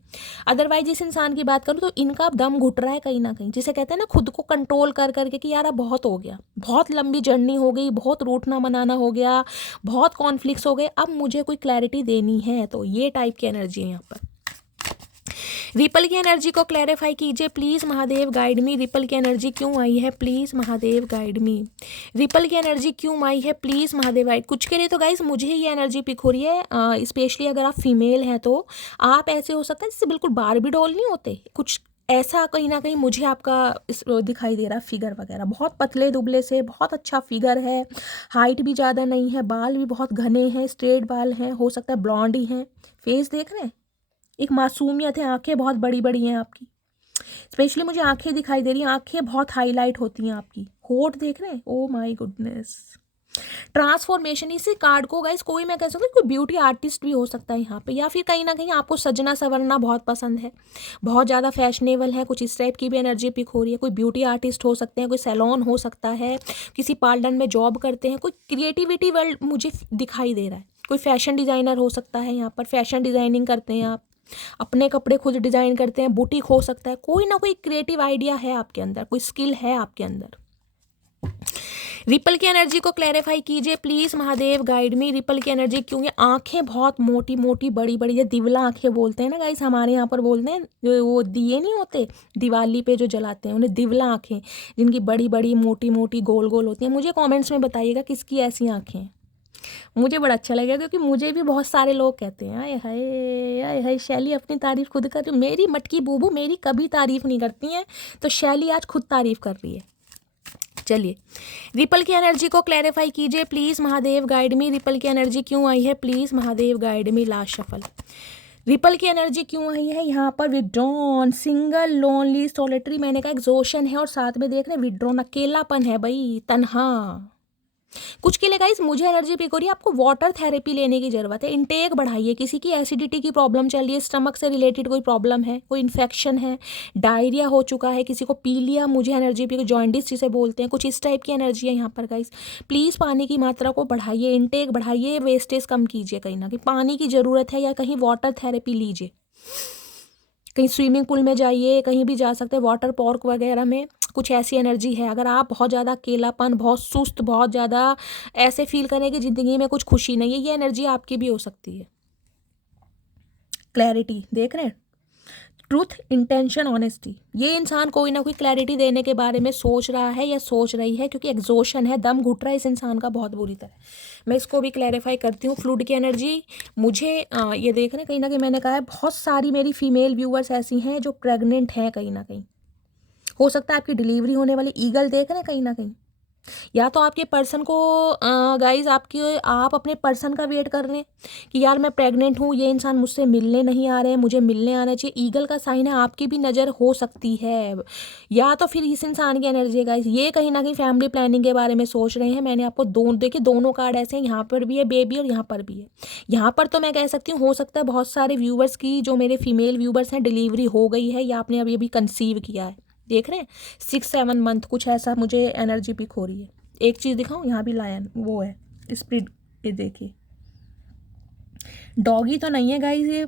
अदरवाइज इस इंसान की बात करूँ तो इनका दम घुट रहा है कहीं ना कहीं, जिसे कहते हैं ना खुद को कंट्रोल कर करके कि यार अब बहुत हो गया, बहुत लंबी जर्नी हो गई, बहुत रूठना मनाना हो गया, बहुत कॉन्फ्लिक्ट्स हो गए, अब मुझे कोई क्लैरिटी देनी है। तो ये टाइप की एनर्जी है यहाँ पर। रिपल की एनर्जी को क्लैरिफाई कीजिए please Mahadev guide me. Ripple की एनर्जी क्यों आई है please Mahadev guide me. Ripple की एनर्जी क्यों आई है प्लीज महादेव गाइड। कुछ के लिए तो गाइस मुझे ये एनर्जी पिक हो रही है, स्पेशली अगर आप फीमेल हैं तो आप ऐसे हो सकते हैं जैसे बिल्कुल बारबी डॉल नहीं होते, कुछ ऐसा कहीं ना कहीं मुझे आपका दिखाई दे रहा है। फिगर वगैरह बहुत पतले दुबले से, बहुत अच्छा फिगर है, हाइट भी ज़्यादा नहीं है, बाल भी बहुत घने हैं, स्ट्रेट बाल हैं, हो सकता है ब्लॉन्ड ही हैं। फेस देख रहे हैं, एक मासूमियत है, आंखें बहुत बड़ी बड़ी हैं आपकी, स्पेशली मुझे आंखें दिखाई दे रही हैं, आंखें बहुत हाईलाइट होती हैं आपकी। होठ देख रहे हैं, ओ माय गुडनेस। ट्रांसफॉर्मेशन, इसी कार्ड को गाइस कोई, मैं कह सकती हूँ कोई ब्यूटी आर्टिस्ट भी हो सकता है यहाँ पे, या फिर कहीं ना कहीं आपको सजना संवरना बहुत पसंद है, बहुत ज़्यादा फैशनेबल है, कुछ इस टाइप की भी एनर्जी पिक हो रही है। कोई ब्यूटी आर्टिस्ट हो सकते हैं, कोई सैलून हो सकता है, किसी पार्लर में जॉब करते हैं, कोई क्रिएटिविटी वर्ल्ड मुझे दिखाई दे रहा है, कोई फैशन डिज़ाइनर हो सकता है, यहाँ पर फैशन डिज़ाइनिंग करते हैं आप, अपने कपड़े खुद डिज़ाइन करते हैं, बुटीक हो सकता है, कोई ना कोई क्रिएटिव आइडिया है आपके अंदर, कोई स्किल है आपके अंदर। रिपल की एनर्जी को क्लैरिफाई कीजिए please Mahadev guide me. Ripple की एनर्जी क्यों है? आंखें बहुत मोटी मोटी बड़ी बड़ी, ये दिवला आंखें बोलते हैं ना गाइस, हमारे यहाँ पर बोलते हैं, जो वो दिए नहीं होते दिवाली पे जो जलाते हैं उन्हें दिवला आंखें, जिनकी बड़ी बड़ी मोटी मोटी गोल गोल होती हैं। मुझे कॉमेंट्स में बताइएगा किसकी ऐसी आंखें हैं, मुझे बड़ा अच्छा लगेगा, क्योंकि मुझे भी बहुत सारे लोग कहते हैं आए हाय आए हाय शैली अपनी तारीफ खुद कर रही। मेरी मटकी बूबू मेरी कभी तारीफ नहीं करती हैं, तो शैली आज खुद तारीफ कर रही है। चलिए, रिपल की एनर्जी को क्लैरिफाई कीजिए please Mahadev guide me. Ripple की एनर्जी क्यों आई है please Mahadev guide me. Last shuffle. Ripple की एनर्जी क्यों आई है यहाँ पर? विड्रॉन, सिंगल, लोनली, सोलिटरी, मैंने कहा एग्जॉशन है, और साथ में देख रहे हैं विड्रॉन, अकेलापन है भाई, तन्हा। कुछ के लिए गाइस मुझे एनर्जी पिक हो रही है, आपको वाटर थेरेपी लेने की जरूरत है, इनटेक बढ़ाइए। किसी की एसिडिटी की प्रॉब्लम चल रही है, स्टमक से रिलेटेड कोई प्रॉब्लम है, कोई इन्फेक्शन है, डायरिया हो चुका है, किसी को पीलिया, मुझे एनर्जी पिक, जॉइंडिस जिसे बोलते हैं, कुछ इस टाइप की एनर्जी है यहाँ पर गाइस। प्लीज़ पानी की मात्रा को बढ़ाइए, इनटेक बढ़ाइए, वेस्टेज कम कीजिए, कहीं ना कहीं पानी की ज़रूरत है, या कहीं वाटर थेरेपी लीजिए, कहीं स्विमिंग पूल में जाइए, कहीं भी जा सकते हैं, वाटर पार्क वगैरह में, कुछ ऐसी एनर्जी है। अगर आप बहुत ज़्यादा अकेलापन, बहुत सुस्त, बहुत ज़्यादा ऐसे फील करें कि ज़िंदगी में कुछ खुशी नहीं है, ये एनर्जी आपकी भी हो सकती है। क्लैरिटी देख रहे हैं, ट्रूथ, इंटेंशन, ऑनेस्टी, ये इंसान कोई ना कोई क्लैरिटी देने के बारे में सोच रहा है या सोच रही है, क्योंकि एग्जॉशन है, दम घुट रहा है इस इंसान का बहुत बुरी तरह। मैं इसको भी क्लैरिफाई करती हूँ। फ्लूड की एनर्जी मुझे ये देख रहे हैं, कहीं ना कहीं मैंने कहा है बहुत सारी मेरी फीमेल व्यूअर्स ऐसी हैं जो प्रेग्नेंट हैं, कहीं ना कहीं हो सकता है आपकी डिलीवरी होने वाली। ईगल देख रहे हैं कहीं ना कहीं, या तो आपके पर्सन को गाइज आप अपने पर्सन का वेट कर रहे हैं कि यार मैं प्रेग्नेंट हूँ, ये इंसान मुझसे मिलने नहीं आ रहे हैं, मुझे मिलने आना चाहिए। ईगल का साइन है, आपकी भी नज़र हो सकती है। या तो फिर इस इंसान की एनर्जी है गाइज, ये कहीं ना कहीं फैमिली प्लानिंग के बारे में सोच रहे हैं। मैंने आपको देखिए दोनों कार्ड ऐसे हैं, यहाँ पर भी है बेबी और यहाँ पर भी है। यहाँ पर तो मैं कह सकती हूँ हो सकता है बहुत सारे व्यूवर्स की, जो मेरे फीमेल व्यूवर्स हैं, डिलीवरी हो गई है या आपने अभी अभी कंसीव किया है। देख रहे हैं 6-7 मंथ, कुछ ऐसा मुझे एनर्जी पिक हो रही है। एक चीज़ दिखाऊं, यहाँ भी लायन वो है स्प्रिट, ये देखिए डॉगी तो नहीं है गाइस, ये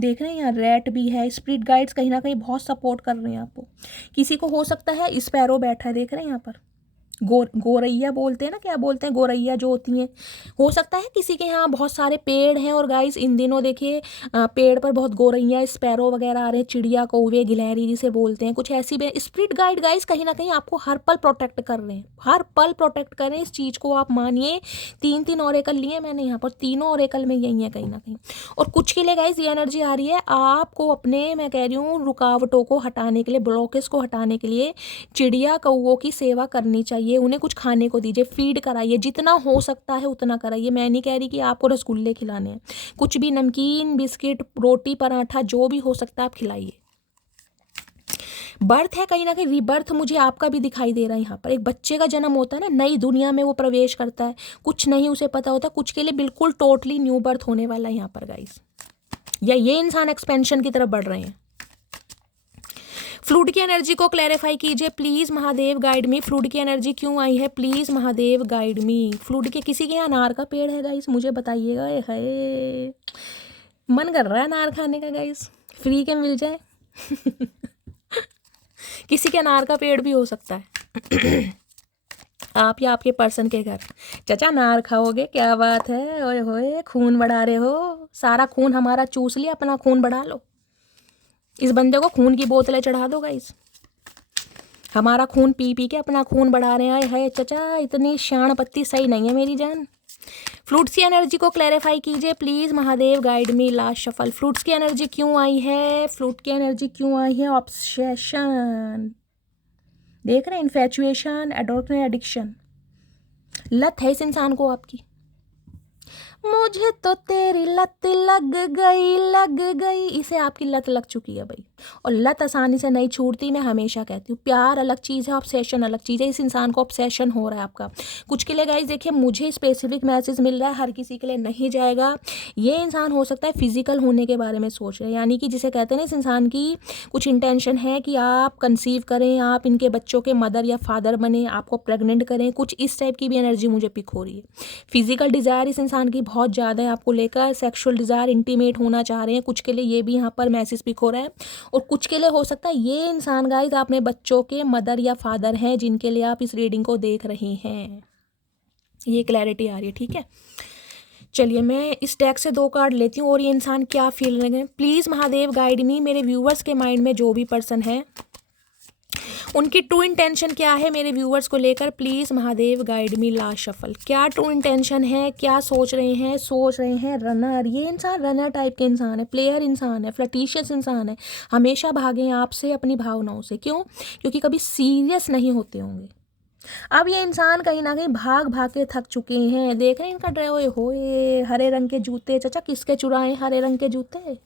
देख रहे हैं यहाँ रैट भी है। स्प्रिट गाइड्स कहीं ना कहीं बहुत सपोर्ट कर रहे हैं आपको। किसी को हो सकता है स्पैरो बैठा है, देख रहे हैं यहाँ पर गोरैया बोलते हैं ना, क्या बोलते हैं, गोरैया जो होती हैं। हो सकता है किसी के यहाँ बहुत सारे पेड़ हैं और गाइस इन दिनों देखिए पेड़ पर बहुत गोरैया स्पैरो वगैरह आ रहे हैं, चिड़िया कौवे गिलहरी जिसे बोलते हैं, कुछ ऐसी स्प्रिट गाइड गाइस कहीं ना कहीं आपको हर पल प्रोटेक्ट कर रहे हैं, हर पल प्रोटेक्ट कर रहे हैं। इस चीज़ को आप मानिए। 3 ओरेकल लिए मैंने यहाँ पर, तीनों ओरेकल में यही है कहीं ना कहीं। और कुछ के लिए गाइस ये एनर्जी आ रही है आपको अपने, मैं कह रही हूँ, रुकावटों को हटाने के लिए, ब्लॉकेज को हटाने के लिए चिड़िया कौवों की सेवा करनी चाहिए। उन्हें कुछ खाने को दीजिए, फीड कराइए, जितना हो सकता है उतना कराइए। मैं नहीं कह रही कि आपको रसगुल्ले खिलाने हैं, कुछ भी नमकीन बिस्किट रोटी पराठा जो भी हो सकता है आप खिलाइए। बर्थ है कहीं ना कहीं, रीबर्थ मुझे आपका भी दिखाई दे रहा है। यहाँ पर एक बच्चे का जन्म होता है ना, नई दुनिया में वो प्रवेश करता है, कुछ नहीं उसे पता होता, कुछ के लिए बिल्कुल टोटली न्यू बर्थ होने वाला है यहाँ पर गाइस। या ये इंसान एक्सपेंशन की तरफ बढ़ रहे हैं। फ्लूड की एनर्जी को क्लैरिफाई कीजिए please Mahadev, guide me. Fluid की एनर्जी क्यों आई है please Mahadev, guide me. Fluid के किसी के यहाँ अनार का पेड़ है गाइस, मुझे बताइएगा। है मन कर रहा है अनार खाने का गाइस, फ्री के मिल जाए। किसी के अनार का पेड़ भी हो सकता है। आप या आपके पर्सन के घर। चाचा अनार खाओगे, क्या बात है, ओए होए खून बढ़ा रहे हो। सारा खून हमारा चूस लिया, अपना खून बढ़ा लो। इस बंदे को खून की बोतलें चढ़ा दो गाइस। हमारा खून पी पी के अपना खून बढ़ा रहे हैं। है चचा इतनी शान पत्ती सही नहीं है मेरी जान। फ्लूट्स की एनर्जी को क्लैरिफाई कीजिए please Mahadev, guide me. Last shuffle. Flutes की एनर्जी क्यों आई है, फ्लूट की एनर्जी क्यों आई है। ऑब्सेशन देख रहे हैं, इन्फैचुएशन, एडिक्शन, लत है इस इंसान को आपकी। मुझे तो तेरी लत लग गई, इसे आपकी लत लग चुकी है भाई। और लत आसानी से नहीं छूटती, मैं हमेशा कहती हूँ। प्यार अलग चीज़ है, ऑब्सेशन अलग चीज़ है। इस इंसान को ऑब्सेशन हो रहा है आपका। कुछ के लिए गाइस देखिए मुझे स्पेसिफिक मैसेज मिल रहा है, हर किसी के लिए नहीं जाएगा। ये इंसान हो सकता है फिजिकल होने के बारे में सोच रहे हैं, यानी कि जिसे कहते हैं ना, इस इंसान की कुछ इंटेंशन है कि आप कंसीव करें, आप इनके बच्चों के मदर या फादर बने, आपको प्रेग्नेंट करें। कुछ इस टाइप की भी एनर्जी मुझे पिक हो रही है। फिजिकल डिज़ायर इस इंसान की बहुत ज़्यादा है आपको लेकर, सेक्सुअल डिज़ायर, इंटीमेट होना चाह रहे हैं। कुछ के लिए ये भी यहाँ पर मैसेज पिक हो रहा है। और कुछ के लिए हो सकता है ये इंसान गाइस अपने बच्चों के मदर या फादर हैं, जिनके लिए आप इस रीडिंग को देख रहे हैं। ये क्लैरिटी आ रही है, ठीक है। चलिए मैं इस डेक से 2 कार्ड लेती हूँ और ये इंसान क्या फील रहे हैं प्लीज़ महादेव, गाइड मी। मेरे व्यूवर्स के माइंड में जो भी पर्सन है, उनकी ट्रू इंटेंशन क्या है मेरे व्यूवर्स को लेकर, please Mahadev, guide me. Last shuffle. क्या ट्रू इंटेंशन है, क्या सोच रहे हैं। सोच रहे हैं रनर। ये इंसान रनर टाइप के इंसान है, प्लेयर इंसान है, फ्लर्टिशियस इंसान है। हमेशा भागें आपसे, अपनी भावनाओं से। क्यों? क्योंकि कभी सीरियस नहीं होते होंगे। अब ये इंसान कहीं ना कहीं भाग भाग के थक चुके हैं। देख रहे हैं इनका ड्रे होए हरे रंग के जूते। चाचा किसके चुराए हरे रंग के जूते।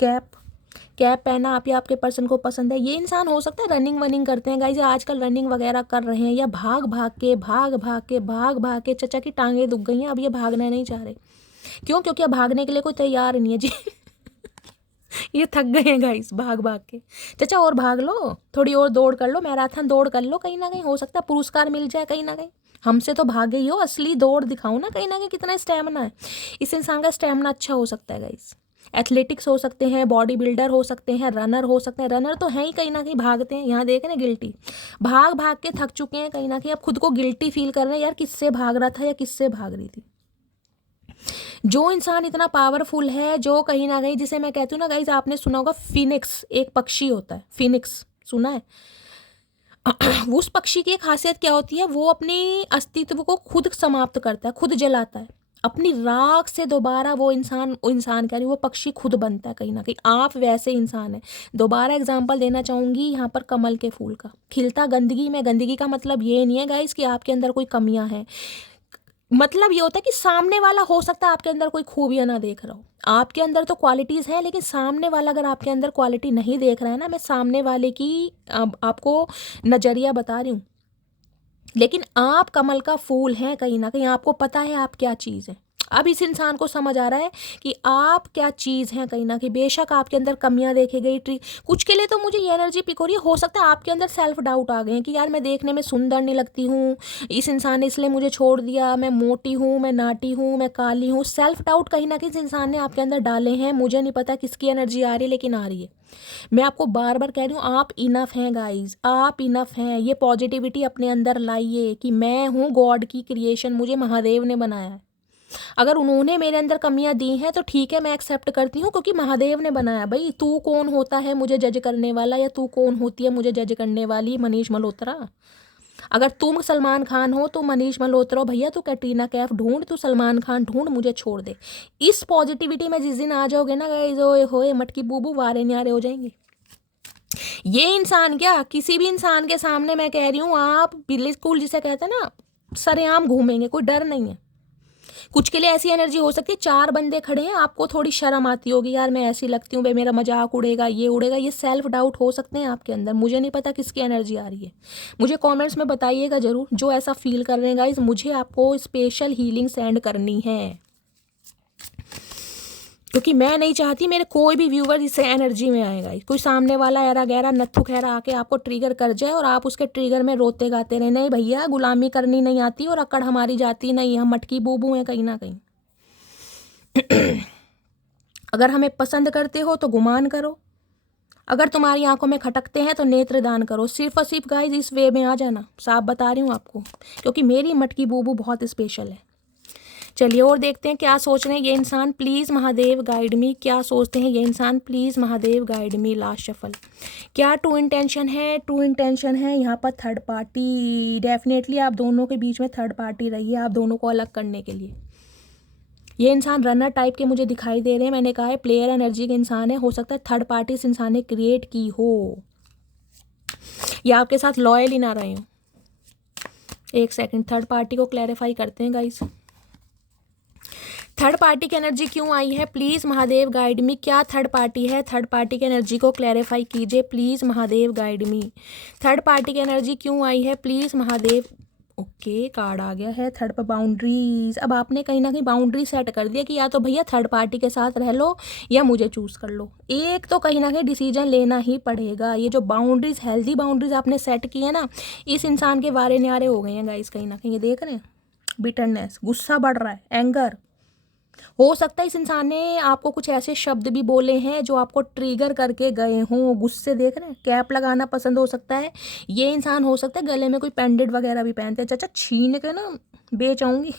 कैप पहना आप या आपके पर्सन को पसंद है। ये इंसान हो सकता है रनिंग वनिंग करते हैं गाइस, आजकल रनिंग वगैरह कर रहे हैं, या भाग भाग के चाचा की टांगें दुख गई हैं, अब ये भागना नहीं चाह रहे। क्यों? क्योंकि अब भागने के लिए कोई तैयार नहीं है जी। ये थक गए हैं गाइस भाग भाग के। चाचा और भाग लो, थोड़ी और दौड़ कर लो, मैराथन दौड़ कर लो, कहीं ना कहीं हो सकता है पुरस्कार मिल जाए। कहीं ना कहीं हमसे तो भागे ही हो, असली दौड़ दिखाओ ना, कहीं ना कहीं कितना स्टैमिना है। इस इंसान का स्टैमिना अच्छा हो सकता है गाइस। एथलेटिक्स हो सकते हैं, बॉडी बिल्डर हो सकते हैं, रनर हो सकते हैं। रनर तो हैं ही, कहीं ना कहीं भागते हैं। यहाँ देख रहे हैं गिल्टी, भाग भाग के थक चुके हैं कहीं ना कहीं। अब खुद को गिल्टी फील कर रहे हैं, यार किससे भाग रहा था या किससे भाग रही थी। जो इंसान इतना पावरफुल है, जो कहीं ना कहीं, जिसे मैं कहती हूँ ना गाइज, आपने सुना होगा फिनिक्स, एक पक्षी होता है फिनिक्स, सुना है? उस पक्षी की एक खासियत क्या होती है, वो अपनी अस्तित्व को खुद समाप्त करता है, खुद जलाता है। अपनी राख से दोबारा वो इंसान कह रही वो पक्षी खुद बनता है कहीं ना कहीं। आप वैसे इंसान हैं। दोबारा एग्जांपल देना चाहूँगी यहाँ पर कमल के फूल का, खिलता गंदगी में। गंदगी का मतलब ये नहीं है गाइस कि आपके अंदर कोई कमियां हैं, मतलब ये होता है कि सामने वाला हो सकता है आपके अंदर कोई खूबियां ना देख रहा हो। आपके अंदर तो क्वालिटीज़ हैं, लेकिन सामने वाला अगर आपके अंदर क्वालिटी नहीं देख रहा है ना, मैं सामने वाले की आपको नज़रिया बता रही हूँ, लेकिन आप कमल का फूल हैं कहीं ना कहीं। आपको पता है आप क्या चीज़ है। अब इस इंसान को समझ आ रहा है कि आप क्या चीज़ हैं कहीं ना कहीं। बेशक आपके अंदर कमियां देखी गई, कुछ के लिए तो मुझे ये एनर्जी पिक हो रही है, हो सकता है आपके अंदर सेल्फ डाउट आ गए हैं कि यार मैं देखने में सुंदर नहीं लगती हूँ, इस इंसान ने इसलिए मुझे छोड़ दिया, मैं मोटी हूँ, मैं नाटी हूँ, मैं काली हूँ। सेल्फ डाउट कहीं ना कहीं इस इंसान ने आपके अंदर डाले हैं। मुझे नहीं पता किसकी एनर्जी आ रही है, लेकिन आ रही है। मैं आपको बार बार कह रही हूँ, आप इनफ हैं गाइज, आप इनफ हैं। ये पॉजिटिविटी अपने अंदर लाइए कि मैं हूँ गॉड की क्रिएशन, मुझे महादेव ने बनाया है। अगर उन्होंने मेरे अंदर कमियां दी हैं तो ठीक है, मैं एक्सेप्ट करती हूँ, क्योंकि महादेव ने बनाया। भाई तू कौन होता है मुझे जज करने वाला, या तू कौन होती है मुझे जज करने वाली, मनीष मल्होत्रा। अगर तुम सलमान खान हो तो मनीष मल्होत्रा हो, भैया तू कैटरीना कैफ ढूंढ, तू सलमान खान ढूंढ, मुझे छोड़ दे। इस पॉजिटिविटी में जिस दिन आ जाओगे ना गाइस, ओए होए मटकी बूबू वारे न्यारे हो जाएंगे। ये इंसान क्या, किसी भी इंसान के सामने मैं कह रही हूँ, आप बिल्कुल जिसे कहते हैं ना सरेआम घूमेंगे, कोई डर नहीं है। कुछ के लिए ऐसी एनर्जी हो सकती है, 4 बंदे खड़े हैं, आपको थोड़ी शर्म आती होगी, यार मैं ऐसी लगती हूँ, भाई मेरा मजाक उड़ेगा, ये उड़ेगा, ये सेल्फ डाउट हो सकते हैं आपके अंदर। मुझे नहीं पता किसकी एनर्जी आ रही है, मुझे कमेंट्स में बताइएगा ज़रूर। जो ऐसा फील कर रहे हैं गाइस, मुझे आपको स्पेशल हीलिंग सेंड करनी है, क्योंकि मैं नहीं चाहती मेरे कोई भी व्यूवर इस एनर्जी में आएगा। कोई सामने वाला ऐरा गहरा नत्थु खैरा आके आपको ट्रिगर कर जाए और आप उसके ट्रिगर में रोते गाते रहे। नहीं भैया, गुलामी करनी नहीं आती और अकड़ हमारी जाती नहीं, हम मटकी बूबू हैं कहीं ना कहीं। अगर हमें पसंद करते हो तो गुमान करो, अगर तुम्हारी आंखों में खटकते हैं तो नेत्र दान करो। सिर्फ और सिर्फ गाइस इस वे में आ जाना, साफ बता रही हूँ आपको, क्योंकि मेरी मटकी बूबू बहुत स्पेशल है। चलिए और देखते हैं क्या सोच रहे हैं ये इंसान। प्लीज़ महादेव गाइड मी, क्या सोचते हैं ये इंसान, please Mahadev guide me. Last shuffle, क्या ट्रू इंटेंशन है? ट्रू इंटेंशन है यहाँ पर थर्ड पार्टी। डेफिनेटली आप दोनों के बीच में थर्ड पार्टी रही है, आप दोनों को अलग करने के लिए। ये इंसान रनर टाइप के मुझे दिखाई दे रहे हैं। मैंने कहा है प्लेयर एनर्जी के इंसान है, हो सकता है थर्ड पार्टी इस इंसान ने क्रिएट की हो, या आपके साथ लॉयल ही ना रहे हो। एक सेकंड, थर्ड पार्टी को क्लैरिफाई करते हैं गाइस। थर्ड पार्टी की एनर्जी क्यों आई है? Please Mahadev guide me. क्या थर्ड पार्टी है? थर्ड पार्टी की एनर्जी को क्लैरिफाई कीजिए please Mahadev guide me. Third party की एनर्जी क्यों आई है? प्लीज़ महादेव। ओके, कार्ड आ गया है थर्ड पर बाउंड्रीज। अब आपने कहीं ना कहीं बाउंड्री सेट कर दिया कि या तो भैया थर्ड पार्टी के साथ रह लो या मुझे चूज़ कर लो। एक तो कहीं ना कहीं डिसीजन लेना ही पड़ेगा। ये जो बाउंड्रीज, हेल्दी बाउंड्रीज आपने सेट की है ना, इस इंसान के वारे न्यारे हो गए हैं गाइस कहीं ना कहीं। ये देख रहे हैं, बिटरनेस, गुस्सा बढ़ रहा है, एंगर। हो सकता है इस इंसान ने आपको कुछ ऐसे शब्द भी बोले हैं जो आपको ट्रिगर करके गए हों। गुस्से, देख रहे हैं, कैप लगाना पसंद हो सकता है ये इंसान। हो सकता है गले में कोई पेंडेंट वगैरह भी पहनते हैं। चाचा छीन के ना बेच आऊंगी।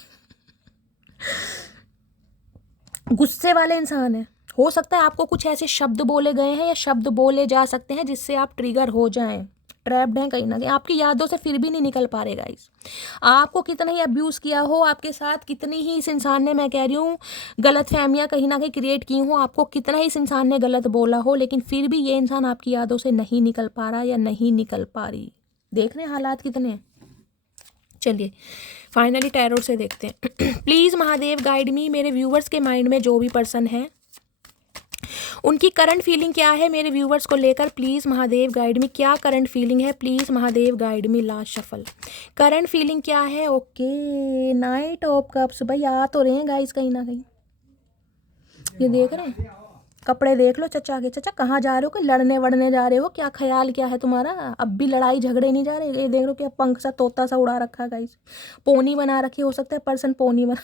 गुस्से वाले इंसान है। हो सकता है आपको कुछ ऐसे शब्द बोले गए हैं या शब्द बोले जा सकते हैं जिससे आप ट्रिगर हो जाएं। ट्रैप्ड हैं कहीं ना कहीं, आपकी यादों से फिर भी नहीं निकल पा रहे गाइस। आपको कितना ही अब्यूज़ किया हो, आपके साथ कितनी ही इस इंसान ने, मैं कह रही हूँ, गलत फहमियाँ कहीं ना कहीं क्रिएट की हो, आपको कितना ही इस इंसान ने गलत बोला हो, लेकिन फिर भी ये इंसान आपकी यादों से नहीं निकल पा रहा या नहीं निकल पा रही। देख रहे हैं हालात कितने हैं। चलिए फाइनली टैरोट से देखते हैं। प्लीज़ महादेव गाइड मी। मेरे व्यूवर्स के माइंड में जो भी पर्सन है उनकी करंट फीलिंग क्या है मेरे व्यूवर्स को लेकर, प्लीज़ महादेव गाइड मी। क्या करंट फीलिंग है? Please Mahadev guide me. Last shuffle, current feeling क्या है? Okay, night of cups. भाई आ तो रहे हैं गाइस कहीं ना कहीं। ये देख रहे हैं, कपड़े देख लो चचा के। चचा कहाँ जा रहे हो? कि लड़ने वड़ने जा रहे हो? क्या ख्याल क्या है तुम्हारा? अब भी लड़ाई झगड़े नहीं जा रहे? ये देख लो क्या पंख सा तोता सा उड़ा रखा है गाइस, पोनी बना रखी। हो सकता है पर्सन पोनी बना।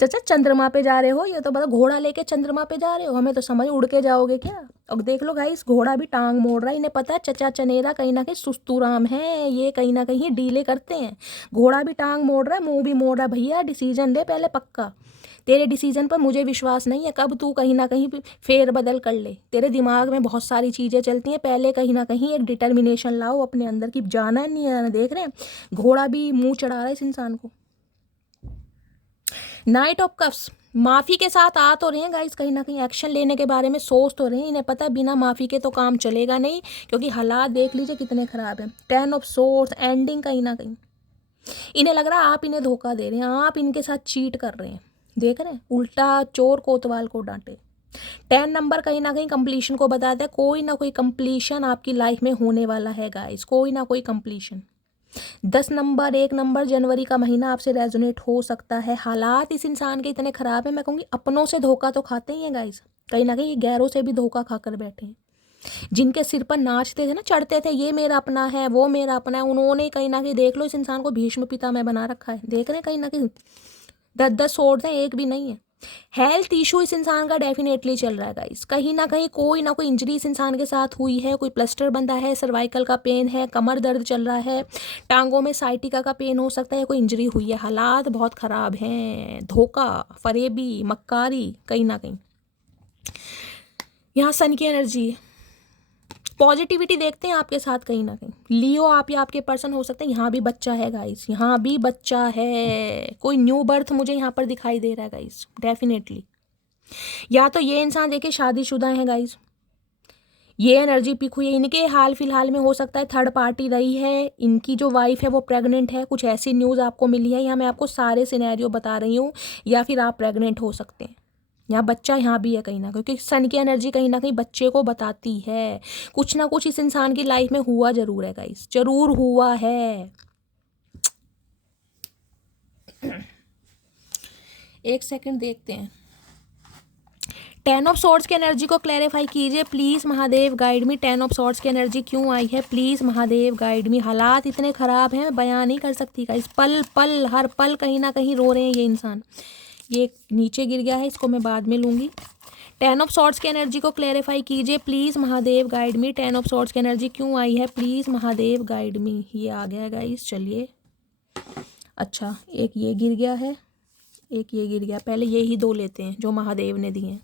चाचा चंद्रमा पे जा रहे हो? ये तो बता, घोड़ा लेके चंद्रमा पे जा रहे हो? हमें तो समझ उड़ के जाओगे क्या। अब देख लो गाइस, घोड़ा भी टांग मोड़ रहा है। इन्हें पता है चचा चनेरा कहीं ना कहीं सुस्तूराम है, ये कहीं ना कहीं डीले करते हैं। घोड़ा भी टांग मोड़ रहा है, मुंह भी मोड़ रहा है। भैया डिसीजन ले पहले पक्का। तेरे डिसीजन पर मुझे विश्वास नहीं है, कब तू कहीं ना कहीं फेर बदल कर ले। तेरे दिमाग में बहुत सारी चीज़ें चलती हैं, पहले कहीं ना कहीं एक डिटर्मिनेशन लाओ अपने अंदर की, जाना नहीं आना। देख रहे हैं घोड़ा भी मुँह चढ़ा रहा है इस इंसान को। नाइट ऑफ कप्स, माफ़ी के साथ आ तो रहे हैं गाइस, कहीं ना कहीं एक्शन लेने के बारे में सोच तो रहे हैं। इन्हें पता है बिना माफ़ी के तो काम चलेगा नहीं, क्योंकि हालात देख लीजिए कितने ख़राब हैं। 10 ऑफ सोर्स, एंडिंग कहीं ना कहीं इन्हें लग रहा है आप इन्हें धोखा दे रहे हैं, आप इनके साथ चीट कर रहे हैं। देख रहे हैं, उल्टा चोर कोतवाल को डांटे। 10 नंबर कहीं ना कहीं कंप्लीशन को बताता है, कोई ना कोई कंप्लीशन आपकी लाइफ में होने वाला है गाइस, कोई ना कोई कंप्लीशन। 10 नंबर, 1 नंबर, जनवरी का महीना आपसे रेजोनेट हो सकता है। हालात इस इंसान के इतने ख़राब हैं, मैं कहूँगी अपनों से धोखा तो खाते ही हैं गाइस, कहीं ना कहीं गैरों से भी धोखा खाकर बैठे हैं। जिनके सिर पर नाचते थे ना, चढ़ते थे, ये मेरा अपना है, वो मेरा अपना है, उन्होंने कहीं ना कहीं देख लो इस इंसान को भीष्म पितामह बना रखा है। देख रहे हैं कहीं ना कहीं 10-10 सोर्स हैं, एक भी नहीं है। हेल्थ इशू इस इंसान का डेफिनेटली चल रहा है गाइस, कहीं ना कहीं कोई ना कोई इंजरी इस इंसान के साथ हुई है, कोई प्लास्टर बंधा है, सर्वाइकल का पेन है, कमर दर्द चल रहा है, टांगों में साइटिका का पेन हो सकता है, कोई इंजरी हुई है। हालात बहुत ख़राब हैं, धोखा, फरेबी, मक्कारी कहीं ना कहीं। यहाँ सन की एनर्जी है, पॉजिटिविटी देखते हैं आपके साथ कहीं ना कहीं। लियो आप या आपके पर्सन हो सकते हैं। यहाँ भी बच्चा है गाइस, यहाँ भी बच्चा है, कोई न्यू बर्थ मुझे यहाँ पर दिखाई दे रहा है गाइस डेफिनेटली। या तो ये इंसान देखिए शादीशुदा है गाइस, ये एनर्जी पिक हुई है, इनके हाल फिलहाल में हो सकता है थर्ड पार्टी रही है, इनकी जो वाइफ है वो प्रेग्नेंट है, कुछ ऐसी न्यूज़ आपको मिली है। यहाँ मैं आपको सारे सिनेरियो बता रही हूँ, या फिर आप प्रेग्नेंट हो सकते हैं। यहाँ बच्चा यहाँ भी है कहीं ना कहीं, क्योंकि सन की एनर्जी कहीं ना कहीं बच्चे को बताती है। कुछ ना कुछ इस इंसान की लाइफ में हुआ जरूर है गाइस, जरूर हुआ है। एक सेकंड देखते हैं। 10 ऑफ सॉर्ड्स की एनर्जी को क्लैरिफाई कीजिए please Mahadev, guide me. 10 of swords की एनर्जी क्यों आई है, प्लीज़ महादेव गाइड मी। हालात इतने ख़राब हैं, मैं बयान नहीं कर सकती गाइस। पल पल, हर पल कहीं ना कहीं रो रहे हैं ये इंसान। ये नीचे गिर गया है, इसको मैं बाद में लूँगी। 10 ऑफ सॉर्ड्स की एनर्जी को क्लैरिफाई कीजिए please Mahadev, guide me. 10 of swords की एनर्जी क्यों आई है, प्लीज़ महादेव गाइड मी। ये आ गया है गाइस, चलिए। अच्छा, एक ये गिर गया है, एक ये गिर गया, पहले ये ही दो लेते हैं जो महादेव ने दिए हैं।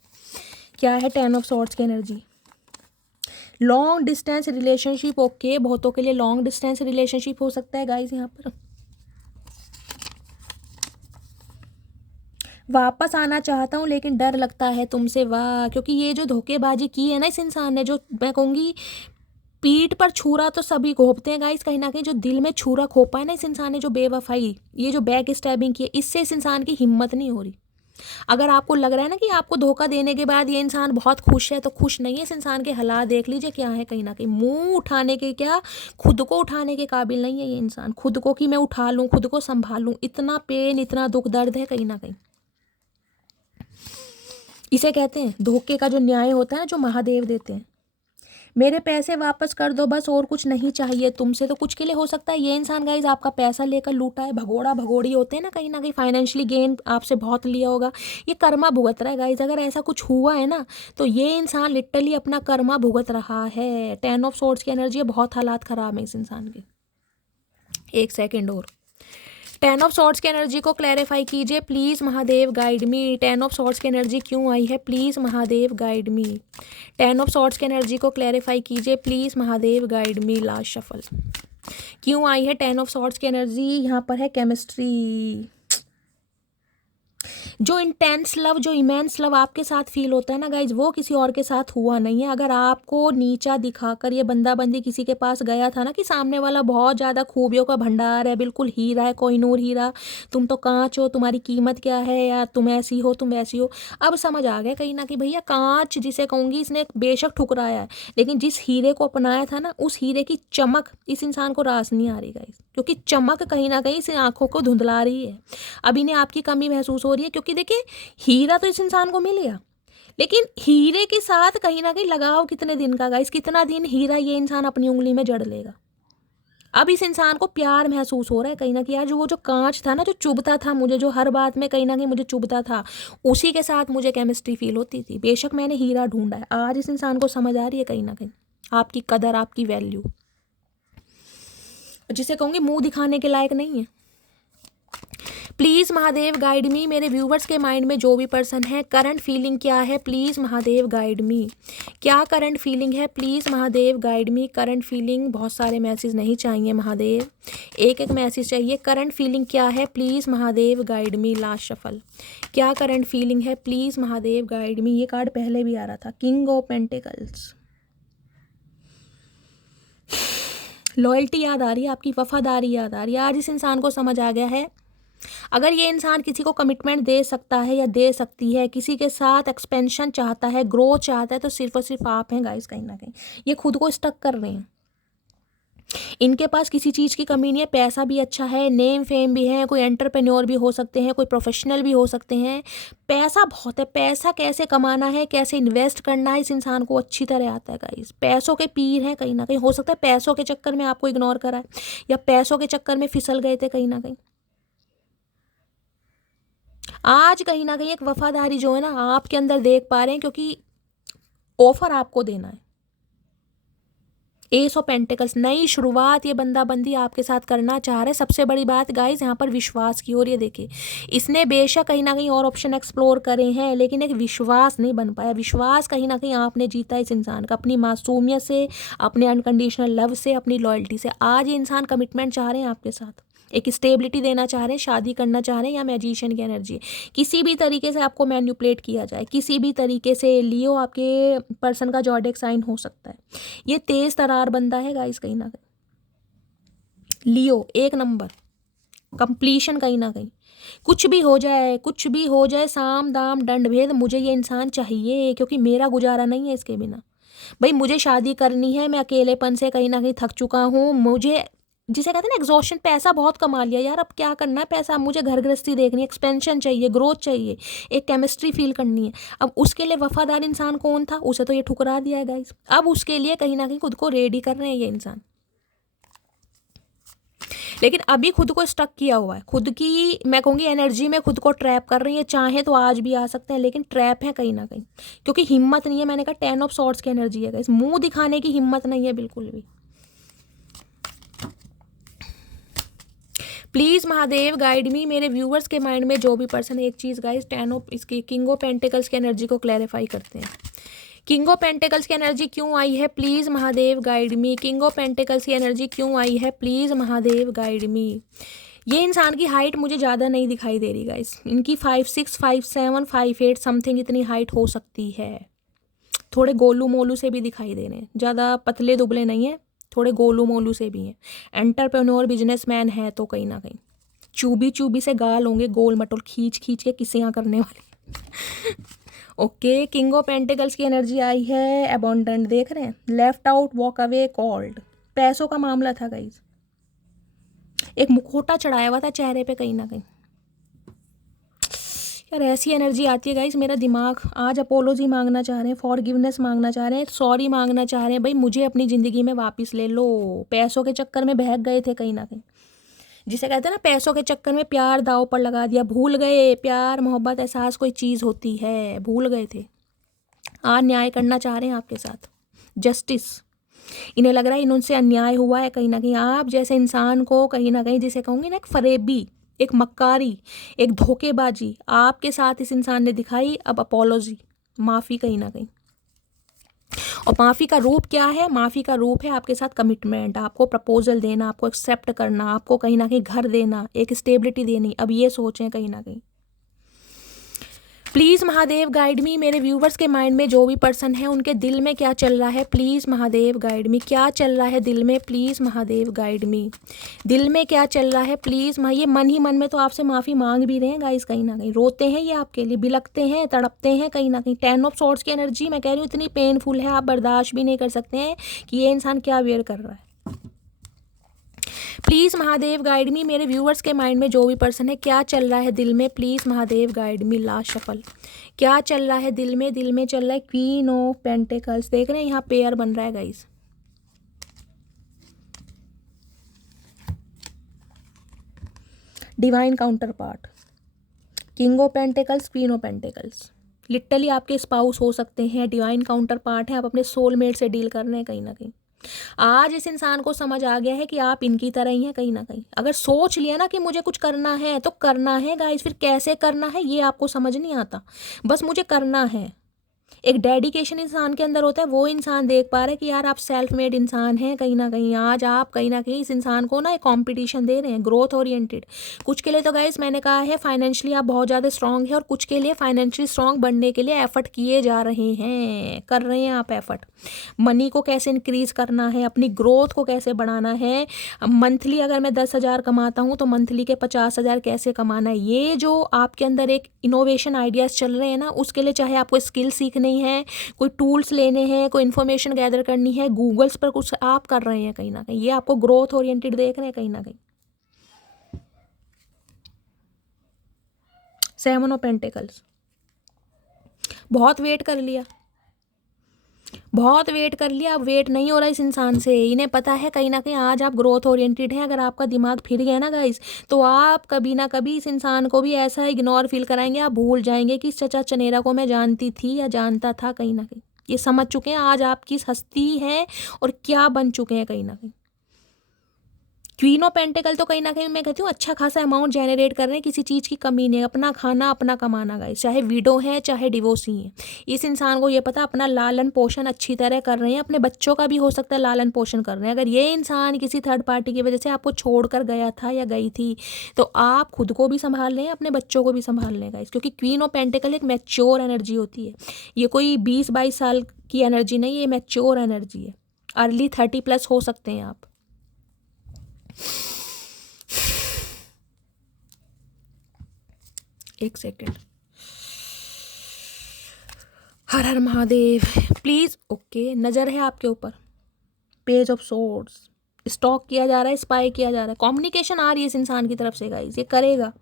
क्या है 10 ऑफ सॉर्ड्स की energy? Long distance relationship. Okay, बहुतों के लिए लॉन्ग डिस्टेंस रिलेशनशिप हो सकता है गाइस। यहाँ पर वापस आना चाहता हूँ लेकिन डर लगता है तुमसे, वाह। क्योंकि ये जो धोखेबाजी की है ना इस इंसान ने, जो मैं कहूँगी पीठ पर छुरा तो सभी घोंपते हैं गाइस, कहीं ना कहीं जो दिल में छुरा खोपा है ना इस इंसान ने, जो बेवफाई, ये जो बैक स्टैबिंग की है, इससे इस इंसान की हिम्मत नहीं हो रही। अगर आपको लग रहा है ना कि आपको धोखा देने के बाद ये इंसान बहुत खुश है, तो खुश नहीं है। इस इंसान के हालात देख लीजिए क्या है, कहीं ना कहीं मुंह उठाने के, क्या खुद को उठाने के काबिल नहीं है ये इंसान। खुद को कि मैं उठा लूँ, खुद को संभाल लूँ, इतना पेन, इतना दुख दर्द है कहीं ना कहीं। इसे कहते हैं धोखे का जो न्याय होता है ना, जो महादेव देते हैं। मेरे पैसे वापस कर दो बस, और कुछ नहीं चाहिए तुमसे। तो कुछ के लिए हो सकता है ये इंसान गाइज आपका पैसा लेकर लूटा है। भगोड़ा भगोड़ी होते हैं ना, कहीं ना कहीं फाइनेंशियली गेन आपसे बहुत लिया होगा। ये कर्मा भुगत रहा है गाइज। अगर ऐसा कुछ हुआ है ना, तो ये इंसान लिटरली अपना कर्मा भुगत रहा है। 10 ऑफ सोर्ड्स की एनर्जी है, बहुत हालात खराब है इस इंसान के। एक सेकेंड और। 10 ऑफ सॉर्ड्स की एनर्जी को क्लैरिफाई कीजिए please Mahadev, guide me. 10 of swords की एनर्जी क्यों आई है, please Mahadev guide me. 10 of swords की एनर्जी को क्लैरिफाई कीजिए please Mahadev, guide me. Last shuffle क्यों आई है 10 ऑफ सॉर्ड्स की एनर्जी? यहाँ पर है केमिस्ट्री। जो इंटेंस लव, जो इमेंस लव आपके साथ फील होता है ना गाइज, वो किसी और के साथ हुआ नहीं है। अगर आपको नीचा दिखाकर ये बंदा बंदी किसी के पास गया था ना, कि सामने वाला बहुत ज़्यादा खूबियों का भंडार है, बिल्कुल हीरा है, कोहिनूर हीरा, तुम तो कांच हो, तुम्हारी कीमत क्या है, या तुम ऐसी हो, तुम वैसी हो। अब समझ आ गया कहीं ना कि भैया कांच जिसे कहूँगी इसने बेशक ठुकराया है, लेकिन जिस हीरे को अपनाया था ना, उस हीरे की चमक इस इंसान को रास नहीं आ रही गाइज, क्योंकि चमक कहीं ना कहीं इस आंखों को धुंधला रही है। अब इन्हें आपकी कमी महसूस हो रही है, क्योंकि देखिए हीरा तो इस इंसान को मिल गया, लेकिन हीरे के साथ कहीं ना कहीं लगाव कितने दिन का गाइस, कितना दिन हीरा ये इंसान अपनी उंगली में जड़ लेगा। अब इस इंसान को प्यार महसूस हो रहा है कहीं ना कहीं। यार वो जो कांच था ना, जो चुभता था मुझे, जो हर बात में कहीं ना कहीं मुझे चुभता था, उसी के साथ मुझे केमिस्ट्री फील होती थी। बेशक मैंने हीरा ढूंढा है, आज इस इंसान को समझ आ रही है कहीं ना कहीं आपकी कदर, आपकी वैल्यू, जिसे कहूँगी मुंह दिखाने के लायक नहीं है। प्लीज़ महादेव गाइड मी, मेरे व्यूवर्स के माइंड में जो भी पर्सन है करंट फीलिंग क्या है, प्लीज़ महादेव गाइड मी। क्या करंट फीलिंग है, please Mahadev guide me. Current feeling, बहुत सारे मैसेज नहीं चाहिए महादेव, एक एक मैसेज चाहिए। करंट फीलिंग क्या है, please Mahadev guide me. Last shuffle, क्या करंट फीलिंग है, प्लीज़ महादेव गाइड मी। ये कार्ड पहले भी आ रहा था, किंग ऑफ पेंटिकल्स। लॉयल्टी याद आ रही है, आपकी वफादारी याद आ रही है। आज इस इंसान को समझ आ गया है, अगर ये इंसान किसी को कमिटमेंट दे सकता है या दे सकती है, किसी के साथ एक्सपेंशन चाहता है, ग्रोथ चाहता है, तो सिर्फ और सिर्फ आप हैं गाइस। कहीं ना कहीं ये खुद को स्टक कर रहे हैं। इनके पास किसी चीज़ की कमी नहीं है, पैसा भी अच्छा है, नेम फेम भी है, कोई एंटरप्रेन्योर भी हो सकते हैं, कोई प्रोफेशनल भी हो सकते हैं। पैसा बहुत है, पैसा कैसे कमाना है, कैसे इन्वेस्ट करना है, इस इंसान को अच्छी तरह आता है गाइस। पैसों के पीर हैं कहीं ना कहीं। हो सकता है पैसों के चक्कर में आपको इग्नोर करा है, या पैसों के चक्कर में फिसल गए थे कहीं ना कहीं। आज कहीं ना कहीं एक वफादारी जो है ना आपके अंदर देख पा रहे हैं, क्योंकि ऑफर आपको देना है। एस ऑफ पेंटिकल्स, नई शुरुआत ये बंदा बंदी आपके साथ करना चाह रहे हैं। सबसे बड़ी बात गाइस यहाँ पर विश्वास की। और ये देखिए, इसने बेशक कहीं ना कहीं और ऑप्शन एक्सप्लोर करे हैं, लेकिन एक विश्वास नहीं बन पाया। विश्वास कहीं ना कहीं आपने जीता इस इंसान का, अपनी मासूमियत से, अपने अनकंडीशनल लव से, अपनी लॉयल्टी से। आज ये इंसान कमिटमेंट चाह रहे हैं आपके साथ, एक स्टेबिलिटी देना चाह रहे हैं, शादी करना चाह रहे हैं, या मैजिशियन की एनर्जी है। किसी भी तरीके से आपको मैन्युपुलेट किया जाए, किसी भी तरीके से। लियो आपके पर्सन का जॉडिक साइन हो सकता है। ये तेज तरार बंदा है गाइस कहीं ना कहीं। लियो एक नंबर, कंप्लीशन कहीं ना कहीं। कुछ भी हो जाए, कुछ भी हो जाए, साम दाम दंड भेद, मुझे ये इंसान चाहिए, क्योंकि मेरा गुजारा नहीं है इसके बिना। भाई मुझे शादी करनी है, मैं अकेलेपन से कहीं ना कहीं थक चुका हूँ। मुझे, जिसे कहते हैं ना एग्जॉशन, पैसा बहुत कमा लिया यार, अब क्या करना है पैसा, मुझे घर गृहस्थी देखनी है, एक्सपेंशन चाहिए, ग्रोथ चाहिए, एक केमिस्ट्री फील करनी है। अब उसके लिए वफादार इंसान कौन था, उसे तो ये ठुकरा दिया है गाइस। अब उसके लिए कहीं ना कहीं खुद को रेडी कर रहे हैं ये इंसान, लेकिन अभी खुद को स्टक किया हुआ है। खुद की, मैं कहूँगी एनर्जी में खुद को ट्रैप कर रही है। चाहे तो आज भी आ सकते हैं, लेकिन ट्रैप है कहीं ना कहीं, क्योंकि हिम्मत नहीं है। मैंने कहा 10 ऑफ सॉर्ड्स की एनर्जी है गाइस, मुंह दिखाने की हिम्मत नहीं है बिल्कुल भी। प्लीज़ महादेव गाइड मी, मेरे व्यूवर्स के माइंड में जो भी पर्सन, एक चीज़ गाइस, 10 ऑफ इसकी किंग ऑफ पेंटिकल्स की एनर्जी को क्लैरिफाई करते हैं। किंग ऑफ पेंटिकल्स की एनर्जी क्यों आई है, please Mahadev guide me. King of pentacles की एनर्जी क्यों आई है, प्लीज़ महादेव गाइड मी। ये इंसान की हाइट मुझे ज़्यादा नहीं दिखाई दे रही गाइस। इनकी 5'6", 5'7", 5'8" समथिंग इतनी हाइट हो सकती है। थोड़े गोलू मोलू से भी दिखाई दे रहे हैं, ज़्यादा पतले दुबले नहीं है, थोड़े गोलू मोलू से भी हैं। एंटरप्रेन्योर बिजनेसमैन है तो कहीं ना कहीं। चूबी चूबी से गाल होंगे, गोल मटोल खींच खींच के किसियाँ करने वाले। ओके, किंग ऑफ पेंटिकल्स की एनर्जी आई है, अबंडेंट देख रहे हैं, left out, walk away, called. पैसों का मामला था गाइज, एक मुखौटा चढ़ाया हुआ था चेहरे पे कहीं ना कहीं। यार ऐसी एनर्जी आती है गाइस, मेरा दिमाग आज अपोलॉजी मांगना चाह रहे हैं, फॉरगिवनेस मांगना चाह रहे हैं, सॉरी मांगना चाह रहे हैं। भाई मुझे अपनी ज़िंदगी में वापस ले लो। पैसों के चक्कर में बहक गए थे कहीं ना कहीं, जिसे कहते हैं ना पैसों के चक्कर में प्यार दाव पर लगा दिया, भूल गए प्यार मोहब्बत एहसास कोई चीज़ होती है, भूल गए थे। आज न्याय करना चाह रहे हैं आपके साथ, जस्टिस। इन्हें लग रहा है इनसे अन्याय हुआ है कहीं ना कहीं। आप जैसे इंसान को कहीं ना कहीं, जिसे कहूँगी ना, एक फरेबी, एक मक्कारी, एक धोखेबाजी आपके साथ इस इंसान ने दिखाई। अब अपोलॉजी, माफ़ी कहीं ना कहीं। और माफ़ी का रूप क्या है, माफ़ी का रूप है आपके साथ कमिटमेंट, आपको प्रपोजल देना, आपको एक्सेप्ट करना, आपको कहीं ना कहीं घर देना, एक स्टेबिलिटी देनी। अब ये सोचें कहीं ना कहीं। प्लीज़ महादेव गाइड मी, मेरे व्यूवर्स के माइंड में जो भी पर्सन है उनके दिल में क्या चल रहा है, प्लीज़ महादेव गाइड मी। क्या चल रहा है दिल में, प्लीज़ महादेव गाइड मी। दिल में क्या चल रहा है, प्लीज़। ये मन ही मन में तो आपसे माफ़ी मांग भी रहे हैं गाइस कहीं ना कहीं। रोते हैं ये आपके लिए, बिलखते हैं, तड़पते हैं कहीं ना कहीं। 10 ऑफ सॉर्ड्स की एनर्जी, मैं कह रही हूँ, इतनी पेनफुल है, आप बर्दाश्त भी नहीं कर सकते हैं कि ये इंसान क्या वेयर कर रहा है। प्लीज़ महादेव गाइड मी, मेरे व्यूवर्स के माइंड में जो भी पर्सन है, क्या चल रहा है दिल में, please Mahadev guide me. Last shuffle, क्या चल रहा है दिल में, दिल में चल रहा है क्वीन ऑफ पेंटिकल्स। देख रहे हैं यहाँ पेयर बन रहा है guys. Divine counter part, king of pentacles, queen of pentacles. Literally आपके स्पाउस हो सकते हैं, डिवाइन काउंटर पार्ट है, आप अपने सोलमेट से डील कर रहे हैं कहीं ना कहीं। आज इस इंसान को समझ आ गया है कि आप इनकी तरह ही हैं कहीं ना कहीं। अगर सोच लिया ना कि मुझे कुछ करना है तो करना है गाइस, फिर कैसे करना है ये आपको समझ नहीं आता, बस मुझे करना है। एक डेडिकेशन इंसान के अंदर होता है, वो इंसान देख पा रहा है कि यार आप सेल्फ मेड इंसान हैं कहीं ना कहीं। आज आप कहीं ना कहीं इस इंसान को ना एक कंपटीशन दे रहे हैं, ग्रोथ ओरिएंटेड। कुछ के लिए तो गाइस मैंने कहा है फाइनेंशियली आप बहुत ज़्यादा स्ट्रांग है, और कुछ के लिए फाइनेंशियली स्ट्रांग बनने के लिए एफर्ट किए जा रहे हैं, कर रहे हैं आप एफर्ट। मनी को कैसे इंक्रीज करना है, अपनी ग्रोथ को कैसे बढ़ाना है। मंथली अगर मैं 10,000 कमाता हूँ तो मंथली के 50,000 कैसे कमाना है। ये जो आपके अंदर एक इनोवेशन आइडियाज़ चल रहे हैं ना, उसके लिए चाहे आपको स्किल सीखनी है, कोई टूल्स लेने हैं, कोई इन्फॉर्मेशन गैदर करनी है, गूगल्स पर कुछ आप कर रहे हैं कहीं ना कहीं, ये आपको ग्रोथ ओरिएंटेड देख रहे हैं कहीं ना कहीं। 7 ऑफ पेंटिकल्स, बहुत वेट कर लिया, बहुत वेट कर लिया, अब वेट नहीं हो रहा इस इंसान से। इन्हें पता है कहीं ना कहीं आज आप ग्रोथ ओरिएंटेड हैं। अगर आपका दिमाग फिर गया ना गाइस, तो आप कभी ना कभी इस इंसान को भी ऐसा इग्नोर फील कराएंगे, आप भूल जाएंगे कि इस चचा चनेरा को मैं जानती थी या जानता था कहीं ना कहीं। ये समझ चुके हैं आज आप किस हस्ती हैं और क्या बन चुके हैं कहीं ना कहीं। क्वीन ऑफ पेंटिकल तो कहीं ना कहीं मैं कहती हूँ अच्छा खासा अमाउंट जनरेट कर रहे हैं, किसी चीज़ की कमी नहीं, अपना खाना अपना कमाना गाइस, चाहे विडो है चाहे डिवोर्सी है। इस इंसान को ये पता अपना लालन पोषण अच्छी तरह कर रहे हैं, अपने बच्चों का भी हो सकता है लालन पोषण कर रहे हैं। अगर ये इंसान किसी थर्ड पार्टी की वजह से आपको छोड़कर गया था या गई थी, तो आप खुद को भी संभाल लें, अपने बच्चों को भी संभाल लें गाइस, क्योंकि क्वीन ऑफ पेंटिकल एक मैच्योर एनर्जी होती है। ये कोई 20-22 साल की एनर्जी नहीं, ये मैच्योर एनर्जी है। अर्ली 30+ हो सकते हैं आप। एक सेकेंड, हर हर महादेव प्लीज। ओके, नजर है आपके ऊपर, पेज ऑफ सोर्ड्स, स्टॉक किया जा रहा है, स्पाई किया जा रहा है, कम्युनिकेशन आ रही है इस इंसान की तरफ से गाइस, ये करेगा।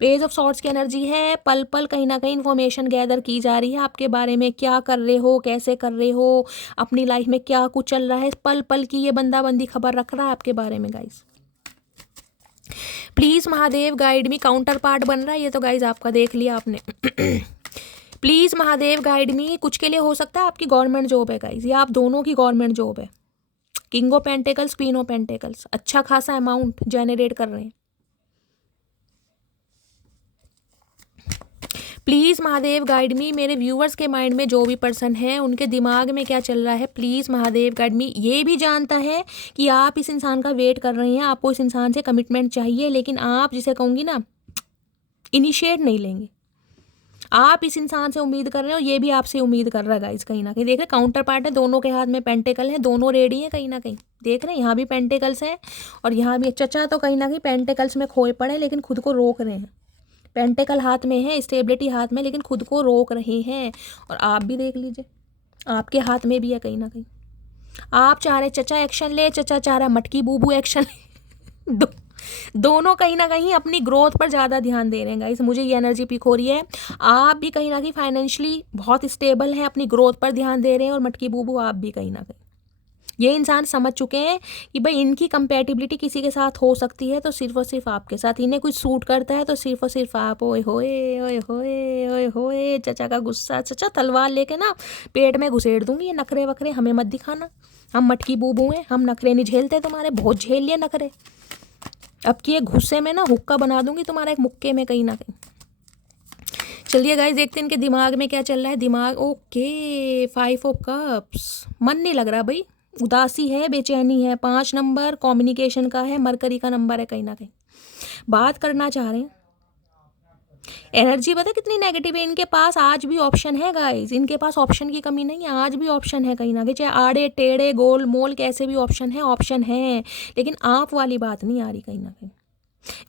पेज ऑफ सॉर्ड्स की एनर्जी है, पल पल कहीं ना कहीं इन्फॉर्मेशन गैदर की जा रही है आपके बारे में, क्या कर रहे हो, कैसे कर रहे हो, अपनी लाइफ में क्या कुछ चल रहा है, पल पल की ये बंदी खबर रख रहा है आपके बारे में guys. Please Mahadev guide me, counter part बन रहा है ये तो गाइज आपका देख लिया आपने। प्लीज महादेव गाइड मी, कुछ के लिए हो सकता है आपकी गवर्नमेंट जॉब है गाइज, या आप दोनों की गवर्नमेंट जॉब है। King of pentacles, queen of pentacles, अच्छा खासा अमाउंट जनरेट कर रहे हैं। प्लीज़ महादेव गाइड मी, मेरे व्यूअर्स के माइंड में जो भी पर्सन है उनके दिमाग में क्या चल रहा है, प्लीज़ महादेव गाइड मी। ये भी जानता है कि आप इस इंसान का वेट कर रहे हैं, आपको इस इंसान से कमिटमेंट चाहिए, लेकिन आप जिसे कहूँगी ना इनिशिएट नहीं लेंगे। आप इस इंसान से उम्मीद कर रहे हो, ये भी आपसे उम्मीद कर रहा है गाइस कहीं ना कहीं। देख रहे काउंटर पार्ट है, दोनों के हाथ में पेंटिकल है, दोनों रेडी हैं कहीं ना कहीं। देख रहे हैं यहाँ भी पेंटिकल्स हैं और यहाँ भी। चचा तो कहीं ना कहीं पेंटिकल्स में खोए पड़े, लेकिन खुद को रोक रहे हैं। पेंटिकल हाथ में है, स्टेबिलिटी हाथ में, लेकिन खुद को रोक रहे हैं। और आप भी देख लीजिए, आपके हाथ में भी है कहीं ना कहीं। आप चाह रहे चचा एक्शन ले, चचा चाह रहा मटकी बूबू एक्शन ले। दोनों कहीं ना कहीं अपनी ग्रोथ पर ज़्यादा ध्यान दे रहे हैं गाइस, मुझे ये एनर्जी पिक हो रही है। आप भी कहीं ना कहीं फाइनेंशियली बहुत स्टेबल हैं, अपनी ग्रोथ पर ध्यान दे रहे हैं, और मटकी बूबू आप भी कहीं ना कहीं। ये इंसान समझ चुके हैं कि भाई इनकी कंपैटिबिलिटी किसी के साथ हो सकती है तो सिर्फ और सिर्फ आपके साथ। इन्हें कुछ सूट करता है तो सिर्फ और सिर्फ आप। ओए होए ओए होए ओए होए, चचा का गुस्सा, चचा तलवार लेके ना पेट में घुसेड़ दूंगी। ये नखरे वखरे हमें मत दिखाना, हम मटकी बूबू हैं, हम नखरे नहीं झेलते तुम्हारे, बहुत झेल लिए नखरे। अब की एक गुस्से में ना हुक्का बना दूंगी तुम्हारा एक मुक्के में कहीं ना कहीं। चलिए गाइस देखते हैं इनके दिमाग में क्या चल रहा है। दिमाग ओके, 5 ऑफ कप्स, मन नहीं लग रहा भाई, उदासी है, बेचैनी है। 5 नंबर कम्युनिकेशन का है, मरकरी का नंबर है, कहीं ना कहीं बात करना चाह रहे हैं। एनर्जी पता कितनी नेगेटिव है इनके पास। आज भी ऑप्शन है गाइस, इनके पास ऑप्शन की कमी नहीं है, आज भी ऑप्शन है कहीं ना कहीं, चाहे आड़े टेढ़े गोल मोल कैसे भी ऑप्शन है, ऑप्शन है। लेकिन आप वाली बात नहीं आ रही कहीं ना कहीं।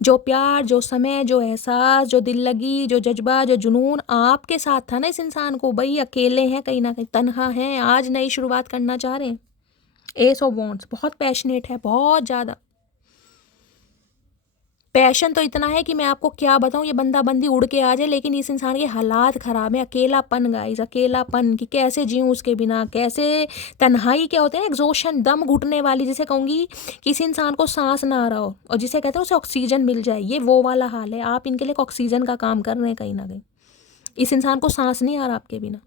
जो प्यार, जो समय, जो एहसास, जो दिल लगी, जो जज्बा, जो जुनून आपके साथ था ना इस इंसान को, भाई अकेले हैं कहीं ना कहीं, तन्हा हैं, आज नई शुरुआत करना चाह रहे हैं। एस ऑफ वॉन्ड्स, बहुत पैशनेट है, बहुत ज़्यादा पैशन तो इतना है कि मैं आपको क्या बताऊं, ये बंदा बंदी उड़ के आ जाए। लेकिन इस इंसान के हालात ख़राब है, अकेलापन गाइस, अकेलापन कि कैसे जीऊँ उसके बिना, कैसे तन्हाई क्या होते हैं, एग्जॉशन, दम घुटने वाली, जिसे कहूँगी किसी इंसान को सांस ना आ रहा हो और जिसे कहते हैं उसे ऑक्सीजन मिल जाए, ये वो वाला हाल है। आप इनके लिए ऑक्सीजन का काम कर रहे हैं कहीं ना कहीं। इस इंसान को सांस नहीं आ रहा आपके बिना।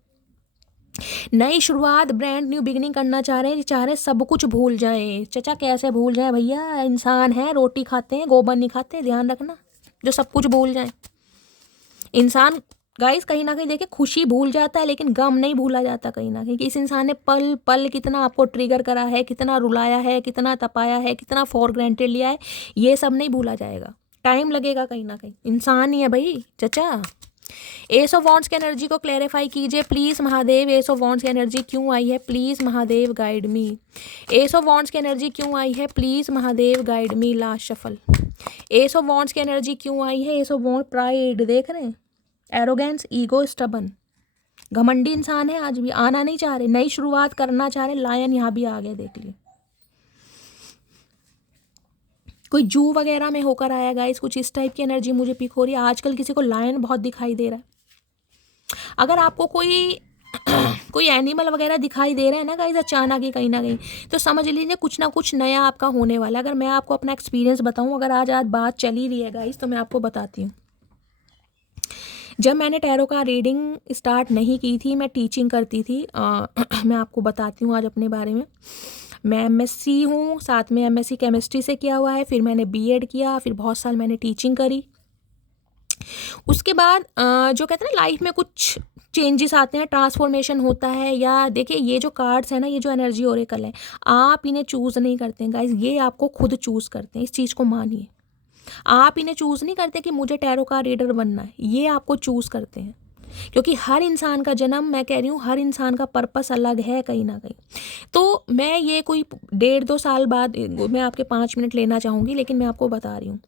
नई शुरुआत, ब्रांड न्यू बिगिनिंग करना चाह रहे हैं, चाह रहे हैं सब कुछ भूल जाएं। चचा कैसे भूल जाए भैया, इंसान है, रोटी खाते हैं, गोबर नहीं खाते, ध्यान रखना। जो सब कुछ भूल जाए इंसान गाइस, कहीं ना कहीं देखिए खुशी भूल जाता है लेकिन गम नहीं भूला जाता कहीं ना कहीं, कि इस इंसान ने पल पल कितना आपको ट्रिगर करा है, कितना रुलाया है, कितना तपाया है, कितना फॉर ग्रांटेड लिया है, ये सब नहीं भूला जाएगा, टाइम लगेगा कहीं ना कहीं, इंसान ही है भाई चचा। एस ऑफ वॉन्ड्स की एनर्जी को क्लैरिफाई कीजिए please Mahadev. S of wands की एनर्जी क्यों आई है please Mahadev, guide me. S of wands की एनर्जी क्यों आई है please Mahadev, guide me. Last shuffle. S of wands की एनर्जी क्यों आई है? एस ऑफ वॉन्ड, प्राइड देख रहे हैं, एरोगेंस, ईगो, स्टबन, घमंडी इंसान है, आज भी आना नहीं चाह रहे, नई शुरुआत करना चाह रहे। लायन यहाँ भी आ गया, देख लिए, कोई जू वगैरह में होकर आया गाइस, कुछ इस टाइप की एनर्जी मुझे पिक हो रही है। आजकल किसी को लायन बहुत दिखाई दे रहा है। अगर आपको कोई कोई एनिमल वगैरह दिखाई दे रहा है ना गाइस अचानक ही कहीं ना कहीं, तो समझ लीजिए कुछ ना कुछ नया आपका होने वाला है। अगर मैं आपको अपना एक्सपीरियंस बताऊं, अगर आज बात चली रही है गाइस, तो मैं आपको बताती हूँ। जब मैंने टैरो का रीडिंग स्टार्ट नहीं की थी, मैं टीचिंग करती थी। मैं आपको बताती हूँ आज अपने बारे में। मैं एमएससी हूँ, साथ में एमएससी केमिस्ट्री से किया हुआ है, फिर मैंने बीएड किया, फिर बहुत साल मैंने टीचिंग करी। उसके बाद जो कहते हैं ना लाइफ में कुछ चेंजेस आते हैं, ट्रांसफॉर्मेशन होता है। या देखिए ये जो कार्ड्स है ना, ये जो एनर्जी ओरेकल है, आप इन्हें चूज़ नहीं करते हैं गाइस, ये आपको खुद चूज़ करते हैं, इस चीज़ को मानिए। आप इन्हें चूज़ नहीं करते कि मुझे टैरो का रीडर बनना है, ये आपको चूज़ करते हैं। क्योंकि हर इंसान का जन्म, मैं कह रही हूँ, हर इंसान का पर्पस अलग है कहीं ना कहीं। तो मैं ये कोई 1.5-2 साल बाद मैं आपके 5 मिनट लेना चाहूँगी, लेकिन मैं आपको बता रही हूँ,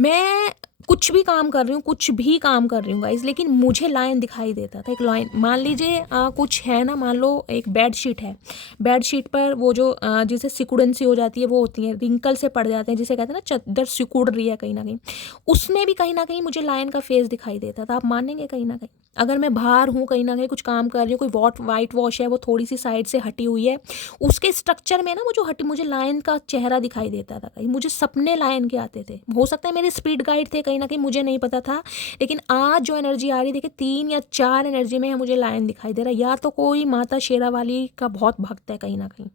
मैं कुछ भी काम कर रही हूँ, कुछ भी काम कर रही हूँ गाइज, लेकिन मुझे लाइन दिखाई देता था। एक लाइन, मान लीजिए कुछ है ना, मान लो एक बेड शीट है, बेड शीट पर वो जो जिसे सिकुड़न सी हो जाती है, वो होती है, रिंकल से पड़ जाते हैं, जिसे कहते हैं ना चद्दर सिकुड़ रही है कहीं ना कहीं, उसमें भी कहीं ना कहीं मुझे लाइन का फेस दिखाई देता था। आप मानेंगे कहीं ना कहीं, अगर मैं बाहर हूँ कहीं ना कहीं कुछ काम कर रही हूँ, कोई वाइट वॉश है वो थोड़ी सी साइड से हटी हुई है, उसके स्ट्रक्चर में ना वो जो हटी, मुझे लायन का चेहरा दिखाई देता था कहीं, मुझे सपने लायन के आते थे। हो सकता है मेरे स्पिरिट गाइड थे कहीं ना कहीं, मुझे नहीं पता था। लेकिन आज जो एनर्जी आ रही, देखिए 3 या 4 एनर्जी में मुझे लायन दिखाई दे रहा है। या तो कोई माता शेरावाली का बहुत भक्त है कहीं ना कहीं,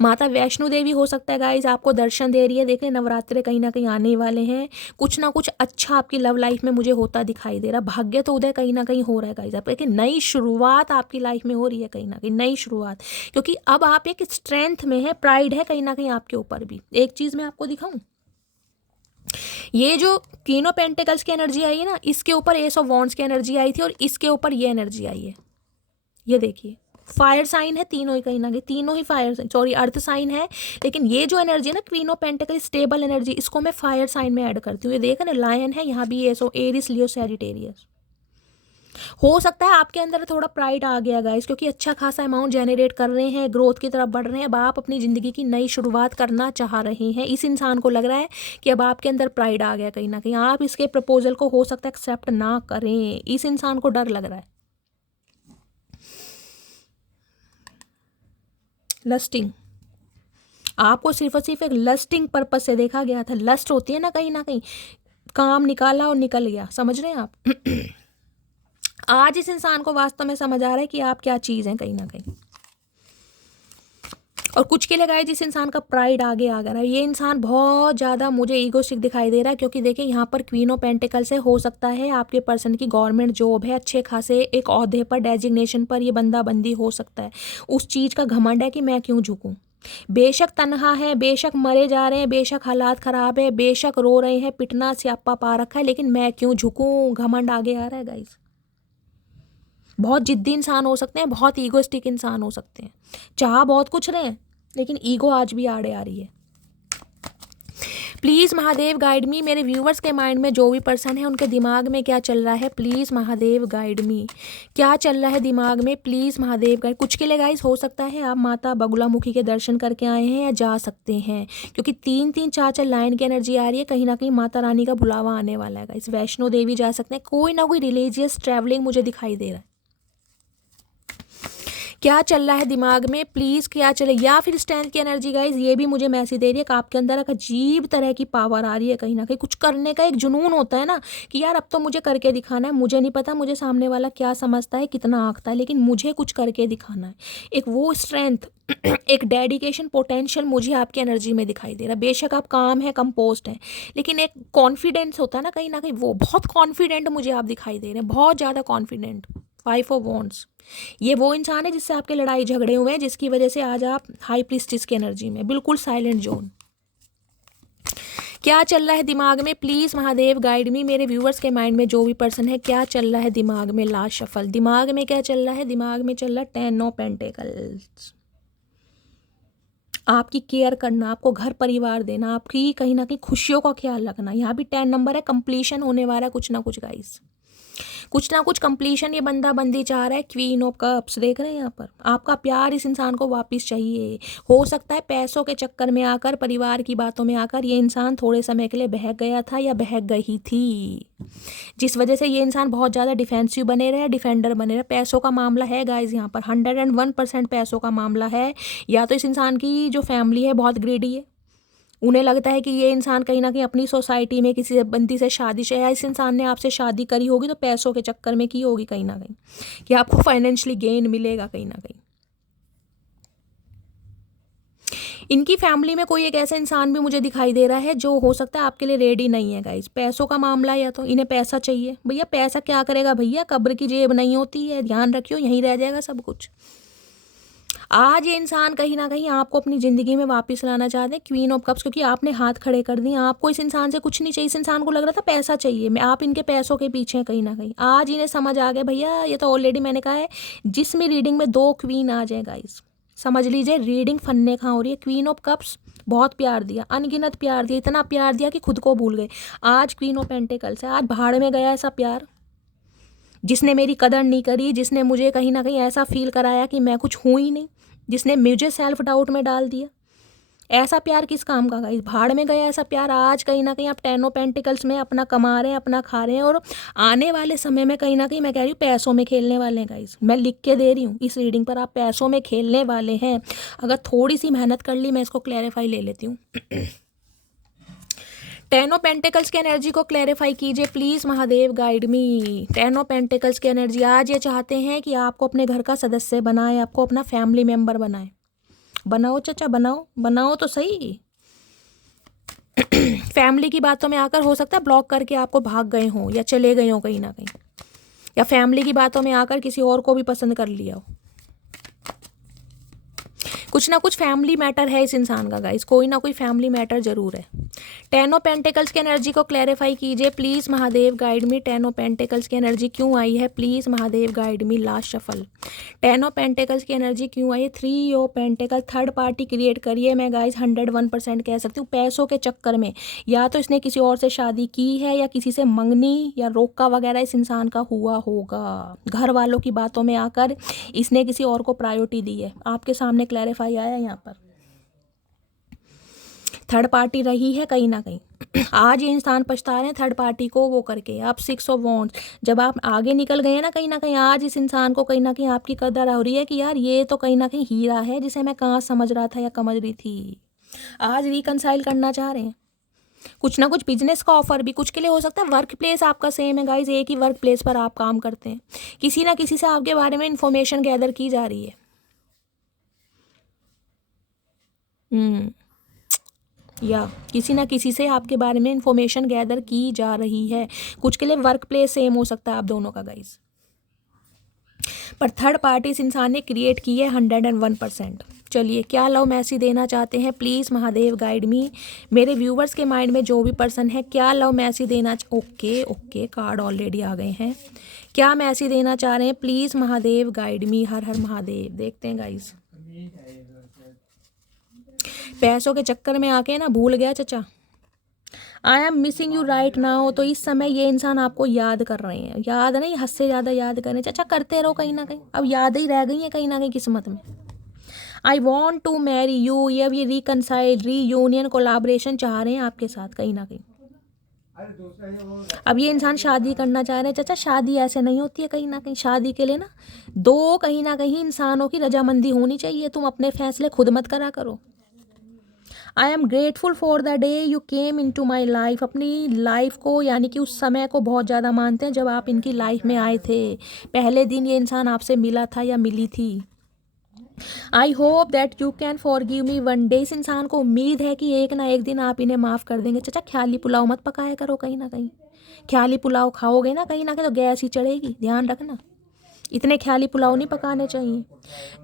माता वैष्णो देवी हो सकता है गाइज, आपको दर्शन दे रही है। देख रहे नवरात्रे कहीं ना कहीं आने वाले हैं, कुछ ना कुछ अच्छा आपकी लव लाइफ में मुझे होता दिखाई दे रहा। भाग्य तो उदय कहीं ना कहीं हो रहा है गाइज, आप देखिए नई शुरुआत आपकी लाइफ में हो रही है कहीं ना कहीं, नई शुरुआत। क्योंकि अब आप एक स्ट्रेंथ में है, प्राइड है कहीं ना कहीं आपके ऊपर भी। एक चीज मैं आपको दिखाऊं, ये जो क्वीन ऑफ पेंटिकल्स की एनर्जी आई है ना, इसके ऊपर एस ऑफ वॉन्ड्स की एनर्जी आई थी, और इसके ऊपर ये एनर्जी आई है। ये देखिए फायर साइन है, तीनों ही कहीं ना कहीं, तीनों ही फायर, सॉरी अर्थ साइन है। लेकिन ये जो एनर्जी है ना queen of pentacle, stable energy, इसको मैं फायर साइन में ऐड करती हूँ। ये देख रहे लायन है, यहाँ भी एसो, एरिस, लियो, सैजिटेरियस। हो सकता है आपके अंदर थोड़ा प्राइड आ गया गाइस, क्योंकि अच्छा खासा अमाउंट जनरेट कर रहे हैं, ग्रोथ की तरफ बढ़ रहे हैं। अब आप अपनी ज़िंदगी की नई शुरुआत करना चाह रहे हैं। इस इंसान को लग रहा है कि अब आपके अंदर प्राइड आ गया कहीं ना कहीं, आप इसके प्रपोजल को हो सकता है एक्सेप्ट ना करें। इस इंसान को डर लग रहा है। लस्टिंग, आपको सिर्फ और सिर्फ एक लस्टिंग पर्पस से देखा गया था। लस्ट होती है ना कहीं काम निकाला और निकल गया, समझ रहे हैं आप। आज इस इंसान को वास्तव में समझ आ रहा है कि आप क्या चीज़ हैं कहीं ना कहीं। और कुछ के लिए गाइस जिस इंसान का प्राइड आगे आ गया है, ये इंसान बहुत ज़्यादा मुझे ईगोस्टिक दिखाई दे रहा है। क्योंकि देखिए यहाँ पर क्वीन ऑफ पेंटिकल से हो सकता है आपके पर्सन की गवर्नमेंट जॉब है, अच्छे खासे एक ओहदे पर, डेजिग्नेशन पर ये बंदा बंदी हो सकता है। उस चीज़ का घमंड है कि मैं क्यों झुकूँ। बेशक तनहा है, बेशक मरे जा रहे हैं, बेशक हालात ख़राब है, बेशक रो रहे हैं, पिटना स्यापा पा रखा है, लेकिन मैं क्यों झुकूँ, घमंड आगे आ रहा है गाइस। बहुत जिद्दी इंसान हो सकते हैं, बहुत ईगोस्टिक इंसान हो सकते हैं, चाह बहुत कुछ रहे हैं, लेकिन ईगो आज भी आड़े आ रही है। प्लीज़ महादेव गाइड मी। मेरे व्यूवर्स के माइंड में जो भी पर्सन है उनके दिमाग में क्या चल रहा है, प्लीज़ महादेव गाइड मी। क्या चल रहा है दिमाग में, प्लीज़ महादेव गाइड। कुछ के लिए गाइस हो सकता है आप माता बगुलामुखी के दर्शन करके आए हैं या जा सकते हैं, क्योंकि 3-3 4-4 लाइन की एनर्जी आ रही है। कहीं ना कहीं माता रानी का बुलावा आने वाला है गाइस। वैष्णो देवी जा सकते हैं, कोई ना कोई रिलीजियस ट्रैवलिंग मुझे दिखाई दे रहा है। क्या चल रहा है दिमाग में, प्लीज़ क्या चले, या फिर स्ट्रेंथ की एनर्जी गाइज ये भी मुझे मैसेज दे रही है कि आपके अंदर एक अजीब तरह की पावर आ रही है, कहीं ना कहीं कुछ करने का एक जुनून होता है ना कि यार अब तो मुझे करके दिखाना है, मुझे नहीं पता मुझे सामने वाला क्या समझता है कितना आंकता है, लेकिन मुझे कुछ करके दिखाना है। एक वो स्ट्रेंथ एक डेडिकेशन पोटेंशियल मुझे आपकी एनर्जी में दिखाई दे रहा है। बेशक आप काम है कंपोस्ट है, लेकिन एक कॉन्फिडेंस होता है ना कहीं वो बहुत कॉन्फिडेंट मुझे आप दिखाई दे रहे हैं, बहुत ज़्यादा कॉन्फिडेंट। 5 ऑफ वॉन्ड्स, ये वो इंसान है जिससे आपके लड़ाई झगड़े हुए हैं, जिसकी वजह से आज आप हाई प्रीस्टिस की एनर्जी में बिल्कुल साइलेंट जोन। क्या चल रहा है दिमाग में, प्लीज़ महादेव गाइड मी। मेरे व्यूअर्स के माइंड में जो भी पर्सन है, क्या चल रहा है दिमाग में। लास्ट शफल, दिमाग में क्या चल रहा है, दिमाग में चल रहा है 10 ऑफ पेंटिकल्स। आपकी केयर करना, आपको घर परिवार देना, आपकी कहीं ना कहीं खुशियों का ख्याल रखना। यहाँ भी 10 नंबर है, कंप्लीशन होने वाला है कुछ ना कुछ गाइस, कुछ ना कुछ कंप्लीशन ये बंदा बंदी चाह रहा है। क्वीन ऑफ कप्स देख रहे हैं यहाँ पर, आपका प्यार इस इंसान को वापस चाहिए। हो सकता है पैसों के चक्कर में आकर, परिवार की बातों में आकर ये इंसान थोड़े समय के लिए बहक गया था या बहक गई थी, जिस वजह से ये इंसान बहुत ज़्यादा डिफेंसिव बने रहे, डिफेंडर बने रहे। पैसों का मामला है गाइज यहाँ पर, 101% पैसों का मामला है। या तो इस इंसान की जो फैमिली है बहुत ग्रेडी है, उन्हें लगता है कि ये इंसान कहीं ना कहीं अपनी सोसाइटी में किसी बंदी से शादी या इस इंसान ने आपसे शादी करी होगी तो पैसों के चक्कर में की होगी कहीं ना कहीं, कि आपको फाइनेंशियली गेन मिलेगा कहीं ना कहीं। इनकी फैमिली में कोई एक ऐसा इंसान भी मुझे दिखाई दे रहा है जो हो सकता है आपके लिए रेडी नहीं है गाइस। पैसों का मामला, या तो इन्हें पैसा चाहिए। भैया पैसा क्या करेगा भैया, कब्र की जेब नहीं होती है, ध्यान रखियो, यहीं रह जाएगा सब कुछ। आज ये इंसान कहीं ना कहीं आपको अपनी ज़िंदगी में वापस लाना चाहते हैं, क्वीन ऑफ कप्स, क्योंकि आपने हाथ खड़े कर दिए। आपको इस इंसान से कुछ नहीं चाहिए, इस इंसान को लग रहा था पैसा चाहिए, मैं आप इनके पैसों के पीछे हैं कहीं ना कहीं। आज इन्हें समझ आ गया भैया, ये तो ऑलरेडी मैंने कहा है जिसमें रीडिंग में 2 क्वीन आ जाए गाइस, समझ लीजिए रीडिंग फन्ने कहाँ हो रही है। क्वीन ऑफ कप्स, बहुत प्यार दिया, अनगिनत प्यार दिया, इतना प्यार दिया कि खुद को भूल गए। आज क्वीन ऑफ पेंटिकल्स है, आज भाड़ में गया ऐसा प्यार, जिसने मेरी कदर नहीं करी, जिसने मुझे कहीं ना कहीं ऐसा फील कराया कि मैं कुछ हूँ ही नहीं, जिसने मुझे सेल्फ डाउट में डाल दिया। ऐसा प्यार किस काम का गाइस, भाड़ में गया ऐसा प्यार। आज कहीं ना कहीं आप 10 ऑफ पेंटिकल्स में अपना कमा रहे हैं, अपना खा रहे हैं, और आने वाले समय में कहीं ना कहीं मैं कह रही हूँ पैसों में खेलने वाले हैं गाइस। मैं लिख के दे रही हूँ इस रीडिंग पर, आप पैसों में खेलने वाले हैं। अगर थोड़ी सी मेहनत कर ली, मैं इसको क्लैरिफाई ले लेती हूँ। 10 ऑफ पेंटिकल्स की एनर्जी को क्लैरिफाई कीजिए please Mahadev guide me. 10 of pentacles की एनर्जी, आज ये चाहते हैं कि आपको अपने घर का सदस्य बनाए, आपको अपना फैमिली मेंबर बनाए। बनाओ चाचा, बनाओ, बनाओ तो सही। फैमिली की बातों में आकर हो सकता है ब्लॉक करके आपको भाग गए हों या चले गए हों कहीं ना कहीं, या फैमिली की बातों में आकर किसी और को भी पसंद कर लिया हो। कुछ ना कुछ फैमिली मैटर है इस इंसान का गाइस, कोई ना कोई फैमिली मैटर जरूर है। 10 ऑफ पेंटिकल्स की एनर्जी को क्लैरिफाई कीजिए please Mahadev guide me. 10 of pentacles की एनर्जी क्यों आई है, please Mahadev guide me. Last shuffle, 10 of pentacles की एनर्जी क्यों आई है। 3 of pentacle, third party create करिए। मैं गाइस 101% कह सकती हूँ पैसों के चक्कर में, या तो इसने किसी और से शादी की है, या किसी से मंगनी या रोका वगैरह इस इंसान का हुआ होगा। घर वालों की बातों में आकर इसने किसी और को प्रायोरिटी दी है। आपके सामने क्लैरिफाई आया यहाँ पर, थर्ड पार्टी रही है कहीं ना कहीं। आज ये इंसान पछता रहे हैं थर्ड पार्टी को वो करके। आप 6 ऑफ वॉन्ड्स, जब आप आगे निकल गए ना कहीं आज इस इंसान को कहीं ना कहीं आपकी कदर हो रही है कि यार ये तो कहीं ना कहीं हीरा है जिसे मैं कहाँ समझ रहा था या समझ रही थी। आज रिकनसाइल करना चाह रहे हैं। कुछ ना कुछ बिजनेस का ऑफर भी कुछ के लिए हो सकता है। वर्क प्लेस आपका सेम है गाइज, एक ही वर्क प्लेस पर आप काम करते हैं। किसी ना किसी से आपके बारे में इंफॉर्मेशन गैदर की जा रही है। या किसी ना किसी से आपके बारे में इंफॉर्मेशन गैदर की जा रही है। कुछ के लिए वर्क प्लेस सेम हो सकता है आप दोनों का गाइज, पर थर्ड पार्टी इस इंसान ने क्रिएट की है 101%। चलिए क्या लव मैसेज देना चाहते हैं प्लीज़ महादेव गाइड मी। मेरे व्यूवर्स के माइंड में जो भी पर्सन है, क्या लव मैसेज देना ओके कार्ड ऑलरेडी आ गए हैं। क्या मैसेज देना चाह रहे हैं प्लीज़ महादेव गाइड मी। हर हर महादेव। देखते हैं गाइज, पैसों के चक्कर में आके ना भूल गया चचा। I am missing you right now. तो इस समय ये इंसान आपको याद कर रहे हैं, याद नहीं हद से ज़्यादा याद कर रहे हैं चचा। करते रहो कहीं ना कहीं, अब याद ही रह गई है कहीं ना कहीं किस्मत में। I want to marry you, ये अब ये रिकनसाइल, रीयूनियन, कोलाब्रेशन चाह रहे हैं आपके साथ कहीं ना कहीं। अब ये इंसान शादी करना चाह रहे हैं। चाचा शादी ऐसे नहीं होती है, कहीं ना कहीं शादी के लिए ना दो कहीं ना कहीं इंसानों की रजामंदी होनी चाहिए। तुम अपने फैसले खुद मत करा करो। I am grateful for the day you came into my माई लाइफ। अपनी लाइफ को यानी कि उस समय को बहुत ज़्यादा मानते हैं जब आप इनकी लाइफ में आए थे। पहले दिन ये इंसान आपसे मिला था या मिली थी। I hope that you can forgive me one day. इस इंसान को उम्मीद है कि एक ना एक दिन आप इन्हें माफ़ कर देंगे। चाचा ख्याली पुलाव मत पकाया करो, कहीं ना कहीं ख्याली पुलाव खाओगे ना कहीं तो गैस ही चढ़ेगी, ध्यान रखना। इतने ख्याली पुलाव नहीं पकाने चाहिए।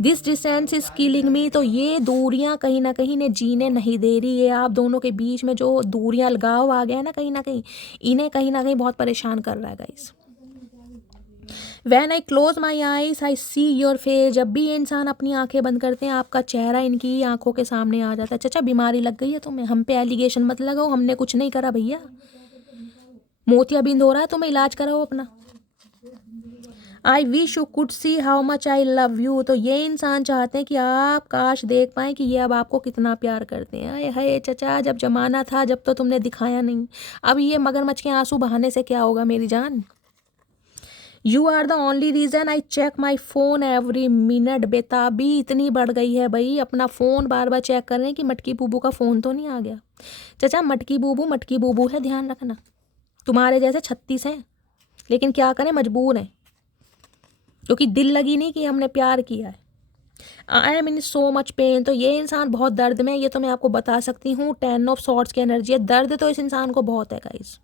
दिस डिस्टेंस इज किलिंग मी। तो ये दूरियां कहीं ना कहीं इन्हें जीने नहीं दे रही है। आप दोनों के बीच में जो दूरियां लगाव आ गया है ना कहीं इन्हें कहीं ना कहीं बहुत परेशान कर रहा है guys. When I close my eyes I see your face. जब भी ये इंसान अपनी आंखें बंद करते हैं आपका चेहरा इनकी आंखों के सामने आ जाता है। चाचा बीमारी लग गई है तुम्हें, हम पे एलिगेशन मत लगाओ, हमने कुछ नहीं करा भैया। मोतियाबिंद हो रहा है, तुम्हें इलाज कराओ अपना। I wish you could see how much I love you. तो ये इंसान चाहते हैं कि आप काश देख पाएँ कि ये अब आपको कितना प्यार करते हैं। अरे हाय चचा, जब जमाना था जब तो तुमने दिखाया नहीं, अब ये मगरमच्छ के आंसू बहाने से क्या होगा मेरी जान। You are the only reason I check my phone every minute. बेताबी इतनी बढ़ गई है भाई, अपना फ़ोन बार बार चेक कर रहे हैं कि मटकी बूबू का फ़ोन तो नहीं आ गया। चाचा मटकी बूबू है, ध्यान रखना। तुम्हारे जैसे 36 हैं, लेकिन क्या करें, मजबूर हैं, क्योंकि दिल लगी नहीं कि हमने प्यार किया है। I am in so much pain. तो ये इंसान बहुत दर्द में है, ये तो मैं आपको बता सकती हूँ। 10 ऑफ सॉर्ड्स की एनर्जी है। दर्द तो इस इंसान को बहुत है गाइस।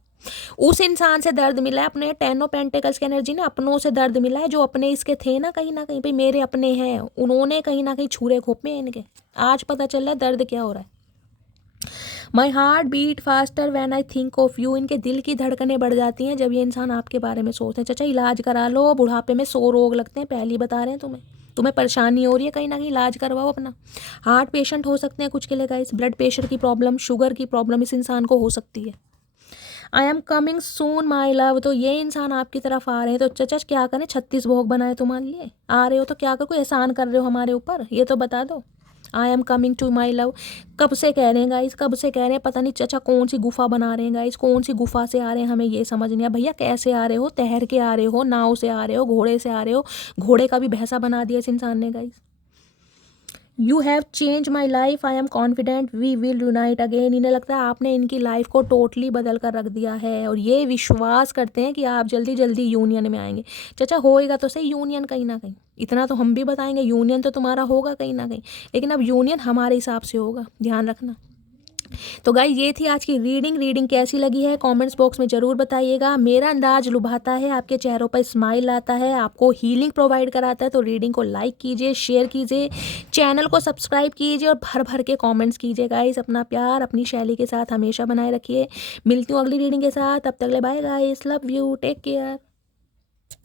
उस इंसान से दर्द मिला है, अपने 10 ऑफ पेंटिकल्स की एनर्जी ने अपनों से दर्द मिला है, जो अपने इसके थे ना कहीं भाई मेरे अपने हैं, उन्होंने कहीं ना कहीं छुरे खोपे इनके। आज पता चल रहा है दर्द क्या हो रहा है। My heart beat faster when I think of you. इनके दिल की धड़कनें बढ़ जाती हैं जब ये इंसान आपके बारे में सोचते हैं। चाचा इलाज करा लो, बुढ़ापे में 100 रोग लगते हैं, पहले ही बता रहे हैं तुम्हें परेशानी हो रही है कहीं ना कहीं, इलाज करवाओ अपना। हार्ट पेशेंट हो सकते हैं कुछ के लिए गाइस, ब्लड प्रेशर की प्रॉब्लम, शुगर की प्रॉब्लम इस इंसान को हो सकती है। आई am coming soon my love. तो ये इंसान आपकी तरफ आ रहे हैं, तो चाचा क्या करें, 36 भोग बनाए तुम्हारे लिए। आ रहे हो तो क्या करो, कोई एहसान कर रहे हो हमारे ऊपर, ये तो बता दो। I am coming to my love. कब से कह रहे हैं गाइस, कब से कह रहे हैं, पता नहीं चाचा कौन सी गुफा बना रहे हैं गाइस, कौन सी गुफा से आ रहे हैं हमें ये समझ नहीं आया। भैया कैसे आ रहे हो, तैर के आ रहे हो, नाव से आ रहे हो, घोड़े से आ रहे हो, घोड़े का भी भैंसा बना दिया इस इंसान ने guys. You have change my life, I am confident we will unite again. इन्हें लगता है आपने इनकी लाइफ को टोटली बदल कर रख दिया है, और ये विश्वास करते हैं कि आप जल्दी जल्दी यूनियन में आएंगे। चाचा होएगा तो सही यूनियन कहीं ना कहीं, इतना तो हम भी बताएंगे, यूनियन तो तुम्हारा होगा कहीं ना कहीं, लेकिन अब यूनियन हमारे हिसाब से होगा, ध्यान रखना। तो गाइस ये थी आज की रीडिंग कैसी लगी है कमेंट्स बॉक्स में ज़रूर बताइएगा। मेरा अंदाज लुभाता है, आपके चेहरों पर स्माइल आता है, आपको हीलिंग प्रोवाइड कराता है। तो रीडिंग को लाइक कीजिए, शेयर कीजिए, चैनल को सब्सक्राइब कीजिए और भर भर के कमेंट्स कीजिए गाइस। अपना प्यार अपनी शैली के साथ हमेशा बनाए रखिए। मिलती हूँ अगली रीडिंग के साथ, तब तक ले bye guys, love you, take care.